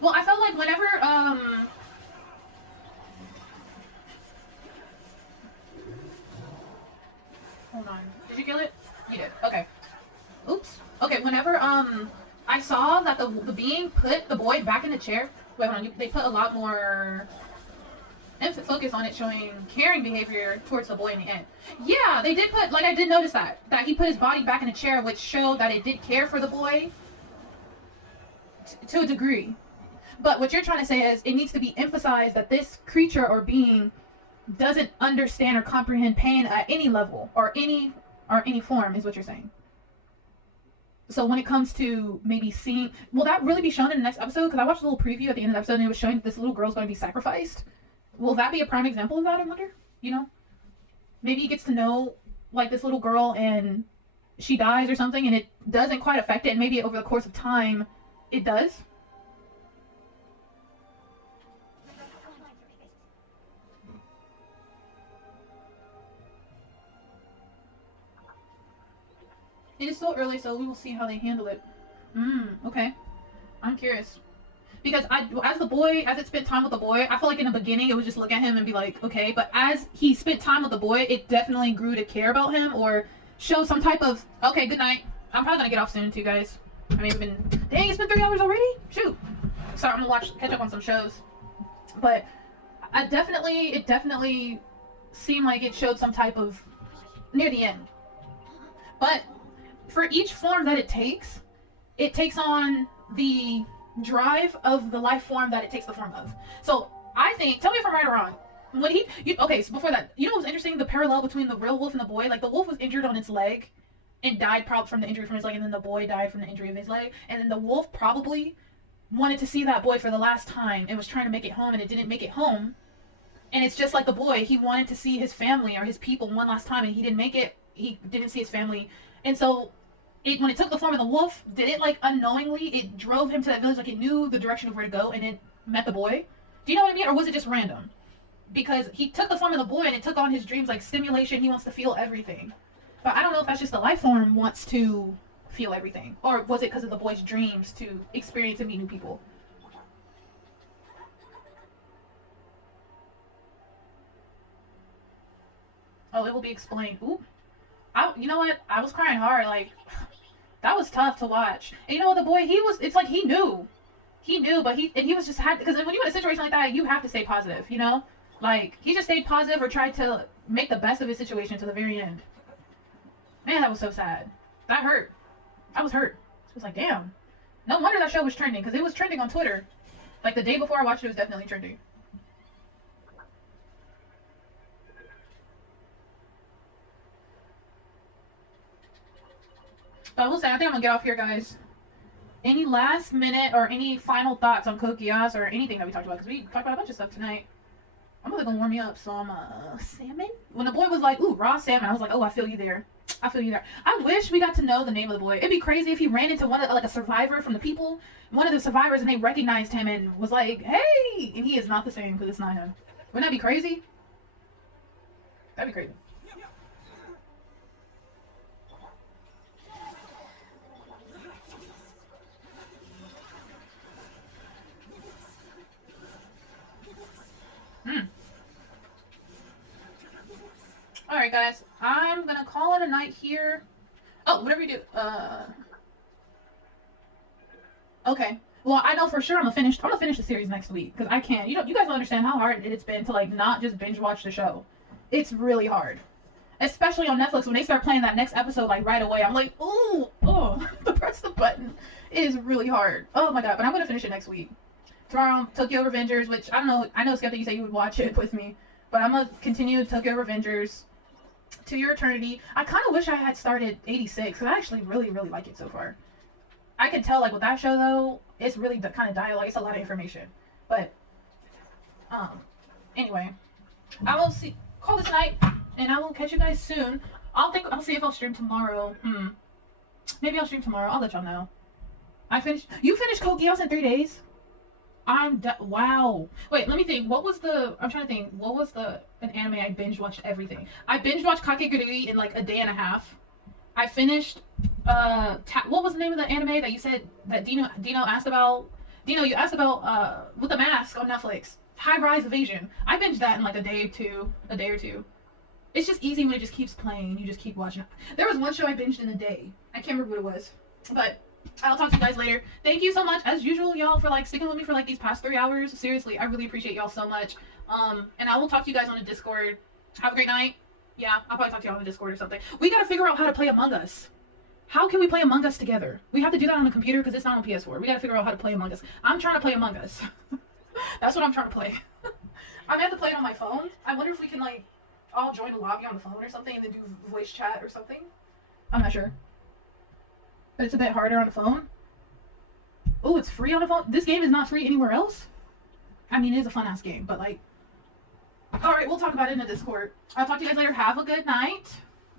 Well, I felt like whenever hold on. Did you kill it? You did. Okay. Oops. Okay, whenever I saw that the being put the boy back in the chair. Wait, hold on. They put a lot more focus on it showing caring behavior towards the boy in the end. Yeah, they did put, like, I did notice that he put his body back in a chair, which showed that it did care for the boy to a degree. But what you're trying to say is it needs to be emphasized that this creature or being doesn't understand or comprehend pain at any level or any form, is what you're saying. So when it comes to maybe seeing, will that really be shown in the next episode? Because I watched a little preview at the end of the episode and it was showing that this little girl's going to be sacrificed. Will that be a prime example of that, I wonder? You know? Maybe he gets to know, like, this little girl and she dies or something and it doesn't quite affect it, and maybe over the course of time it does. It is still early, so we will see how they handle it. Okay. I'm curious. Because as it spent time with the boy, I feel like in the beginning it would just look at him and be like, okay. But as he spent time with the boy, it definitely grew to care about him or show some type of, okay, good night. I'm probably going to get off soon too, guys. I mean, dang, it's been 3 hours already? Shoot. Sorry, I'm going to catch up on some shows. But it definitely seemed like it showed some type of, near the end. But for each form that it takes on the drive of the life form that it takes the form of. So I think, tell me if I'm right or wrong. When okay, so before that, you know what was interesting? The parallel between the real wolf and the boy. Like the wolf was injured on its leg, and died probably from the injury from his leg, and then the boy died from the injury of his leg, and then the wolf probably wanted to see that boy for the last time and was trying to make it home, and it didn't make it home. And it's just like the boy, he wanted to see his family or his people one last time, and he didn't make it. He didn't see his family, and so when it took the form of the wolf, did it like unknowingly? It drove him to that village, like it knew the direction of where to go, and it met the boy. Do you know what I mean, or was it just random? Because he took the form of the boy and it took on his dreams, like stimulation. He wants to feel everything. But I don't know if that's just the life form wants to feel everything. Or was it because of the boy's dreams to experience and meet new people? Oh, it will be explained. Ooh. You know what? I was crying hard. Like, that was tough to watch. And you know what? The boy, it's like he knew. He knew, but he was just because when you're in a situation like that, you have to stay positive, you know? Like, he just stayed positive or tried to make the best of his situation to the very end. Man, that was so sad. That hurt. I was hurt. I was like, damn. No wonder that show was trending, because it was trending on Twitter. Like, the day before I watched it, it was definitely trending. But I will say, I think I'm going to get off here, guys. Any last minute or any final thoughts on Code Geass or anything that we talked about? Because we talked about a bunch of stuff tonight. I'm really gonna warm me up some salmon. When the boy was like, ooh, raw salmon, I was like, oh, I feel you there. I feel you there. I wish we got to know the name of the boy. It'd be crazy if he ran into like a survivor from the people, one of the survivors, and they recognized him and was like, hey, and he is not the same because it's not him. Wouldn't that be crazy? That'd be crazy. Hmm. Alright, guys. I'm gonna call it a night here. Oh, whatever you do. Okay. Well, I know for sure I'm gonna finish the series next week because I can't. You guys don't understand how hard it's been to like not just binge watch the show. It's really hard, especially on Netflix when they start playing that next episode like right away. I'm like, ooh, oh, to press the button is really hard. Oh my god! But I'm gonna finish it next week. Tomorrow, Tokyo Revengers, which I don't know. I know, Skeptic, you said you would watch it with me, but I'm gonna continue Tokyo Revengers to Your Eternity. I kind of wish I had started 86 because I actually really, really like it so far. I can tell, like, with that show, though, it's really the kind of dialogue. It's a lot of information. But, anyway. I will call this night, and I will catch you guys soon. I'll see if I'll stream tomorrow. Maybe I'll stream tomorrow. I'll let y'all know. You finished Code Geass in 3 days? Wow. Wait, let me think. I'm trying to think. What was an anime I binge watched everything? I binge watched Kakegurui in like a day and a half. I finished, what was the name of the anime that you said that Dino asked about? Dino, you asked about, with the mask on Netflix. High Rise Evasion. I binged that in like a day or two. It's just easy when it just keeps playing. You just keep watching. There was one show I binged in a day. I can't remember what it was. But I'll talk to you guys later. Thank you so much, as usual, y'all, for like sticking with me for like these past 3 hours. Seriously, I really appreciate y'all so much. And I will talk to you guys on the Discord. Have a great night. Yeah, I'll probably talk to y'all on the Discord or something. We gotta figure out how to play Among Us. How can we play Among Us together? We have to do that on the computer because it's not on PS4. We gotta figure out how to play Among Us. I'm trying to play Among Us. That's what I'm trying to play. I'm gonna have to play it on my phone. I wonder if we can like all join a lobby on the phone or something and then do voice chat or something. I'm not sure. But it's a bit harder on the phone. Oh, it's free on the phone? This game is not free anywhere else? I mean, it is a fun-ass game, but like... Alright, we'll talk about it in the Discord. I'll talk to you guys later. Have a good night.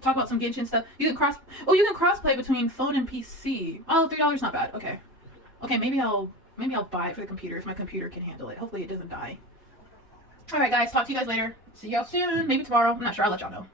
Talk about some Genshin stuff. You can cross-play between phone and PC. Oh, $3 not bad. Okay. Okay, maybe I'll buy it for the computer if my computer can handle it. Hopefully it doesn't die. Alright, guys. Talk to you guys later. See y'all soon. Maybe tomorrow. I'm not sure. I'll let y'all know.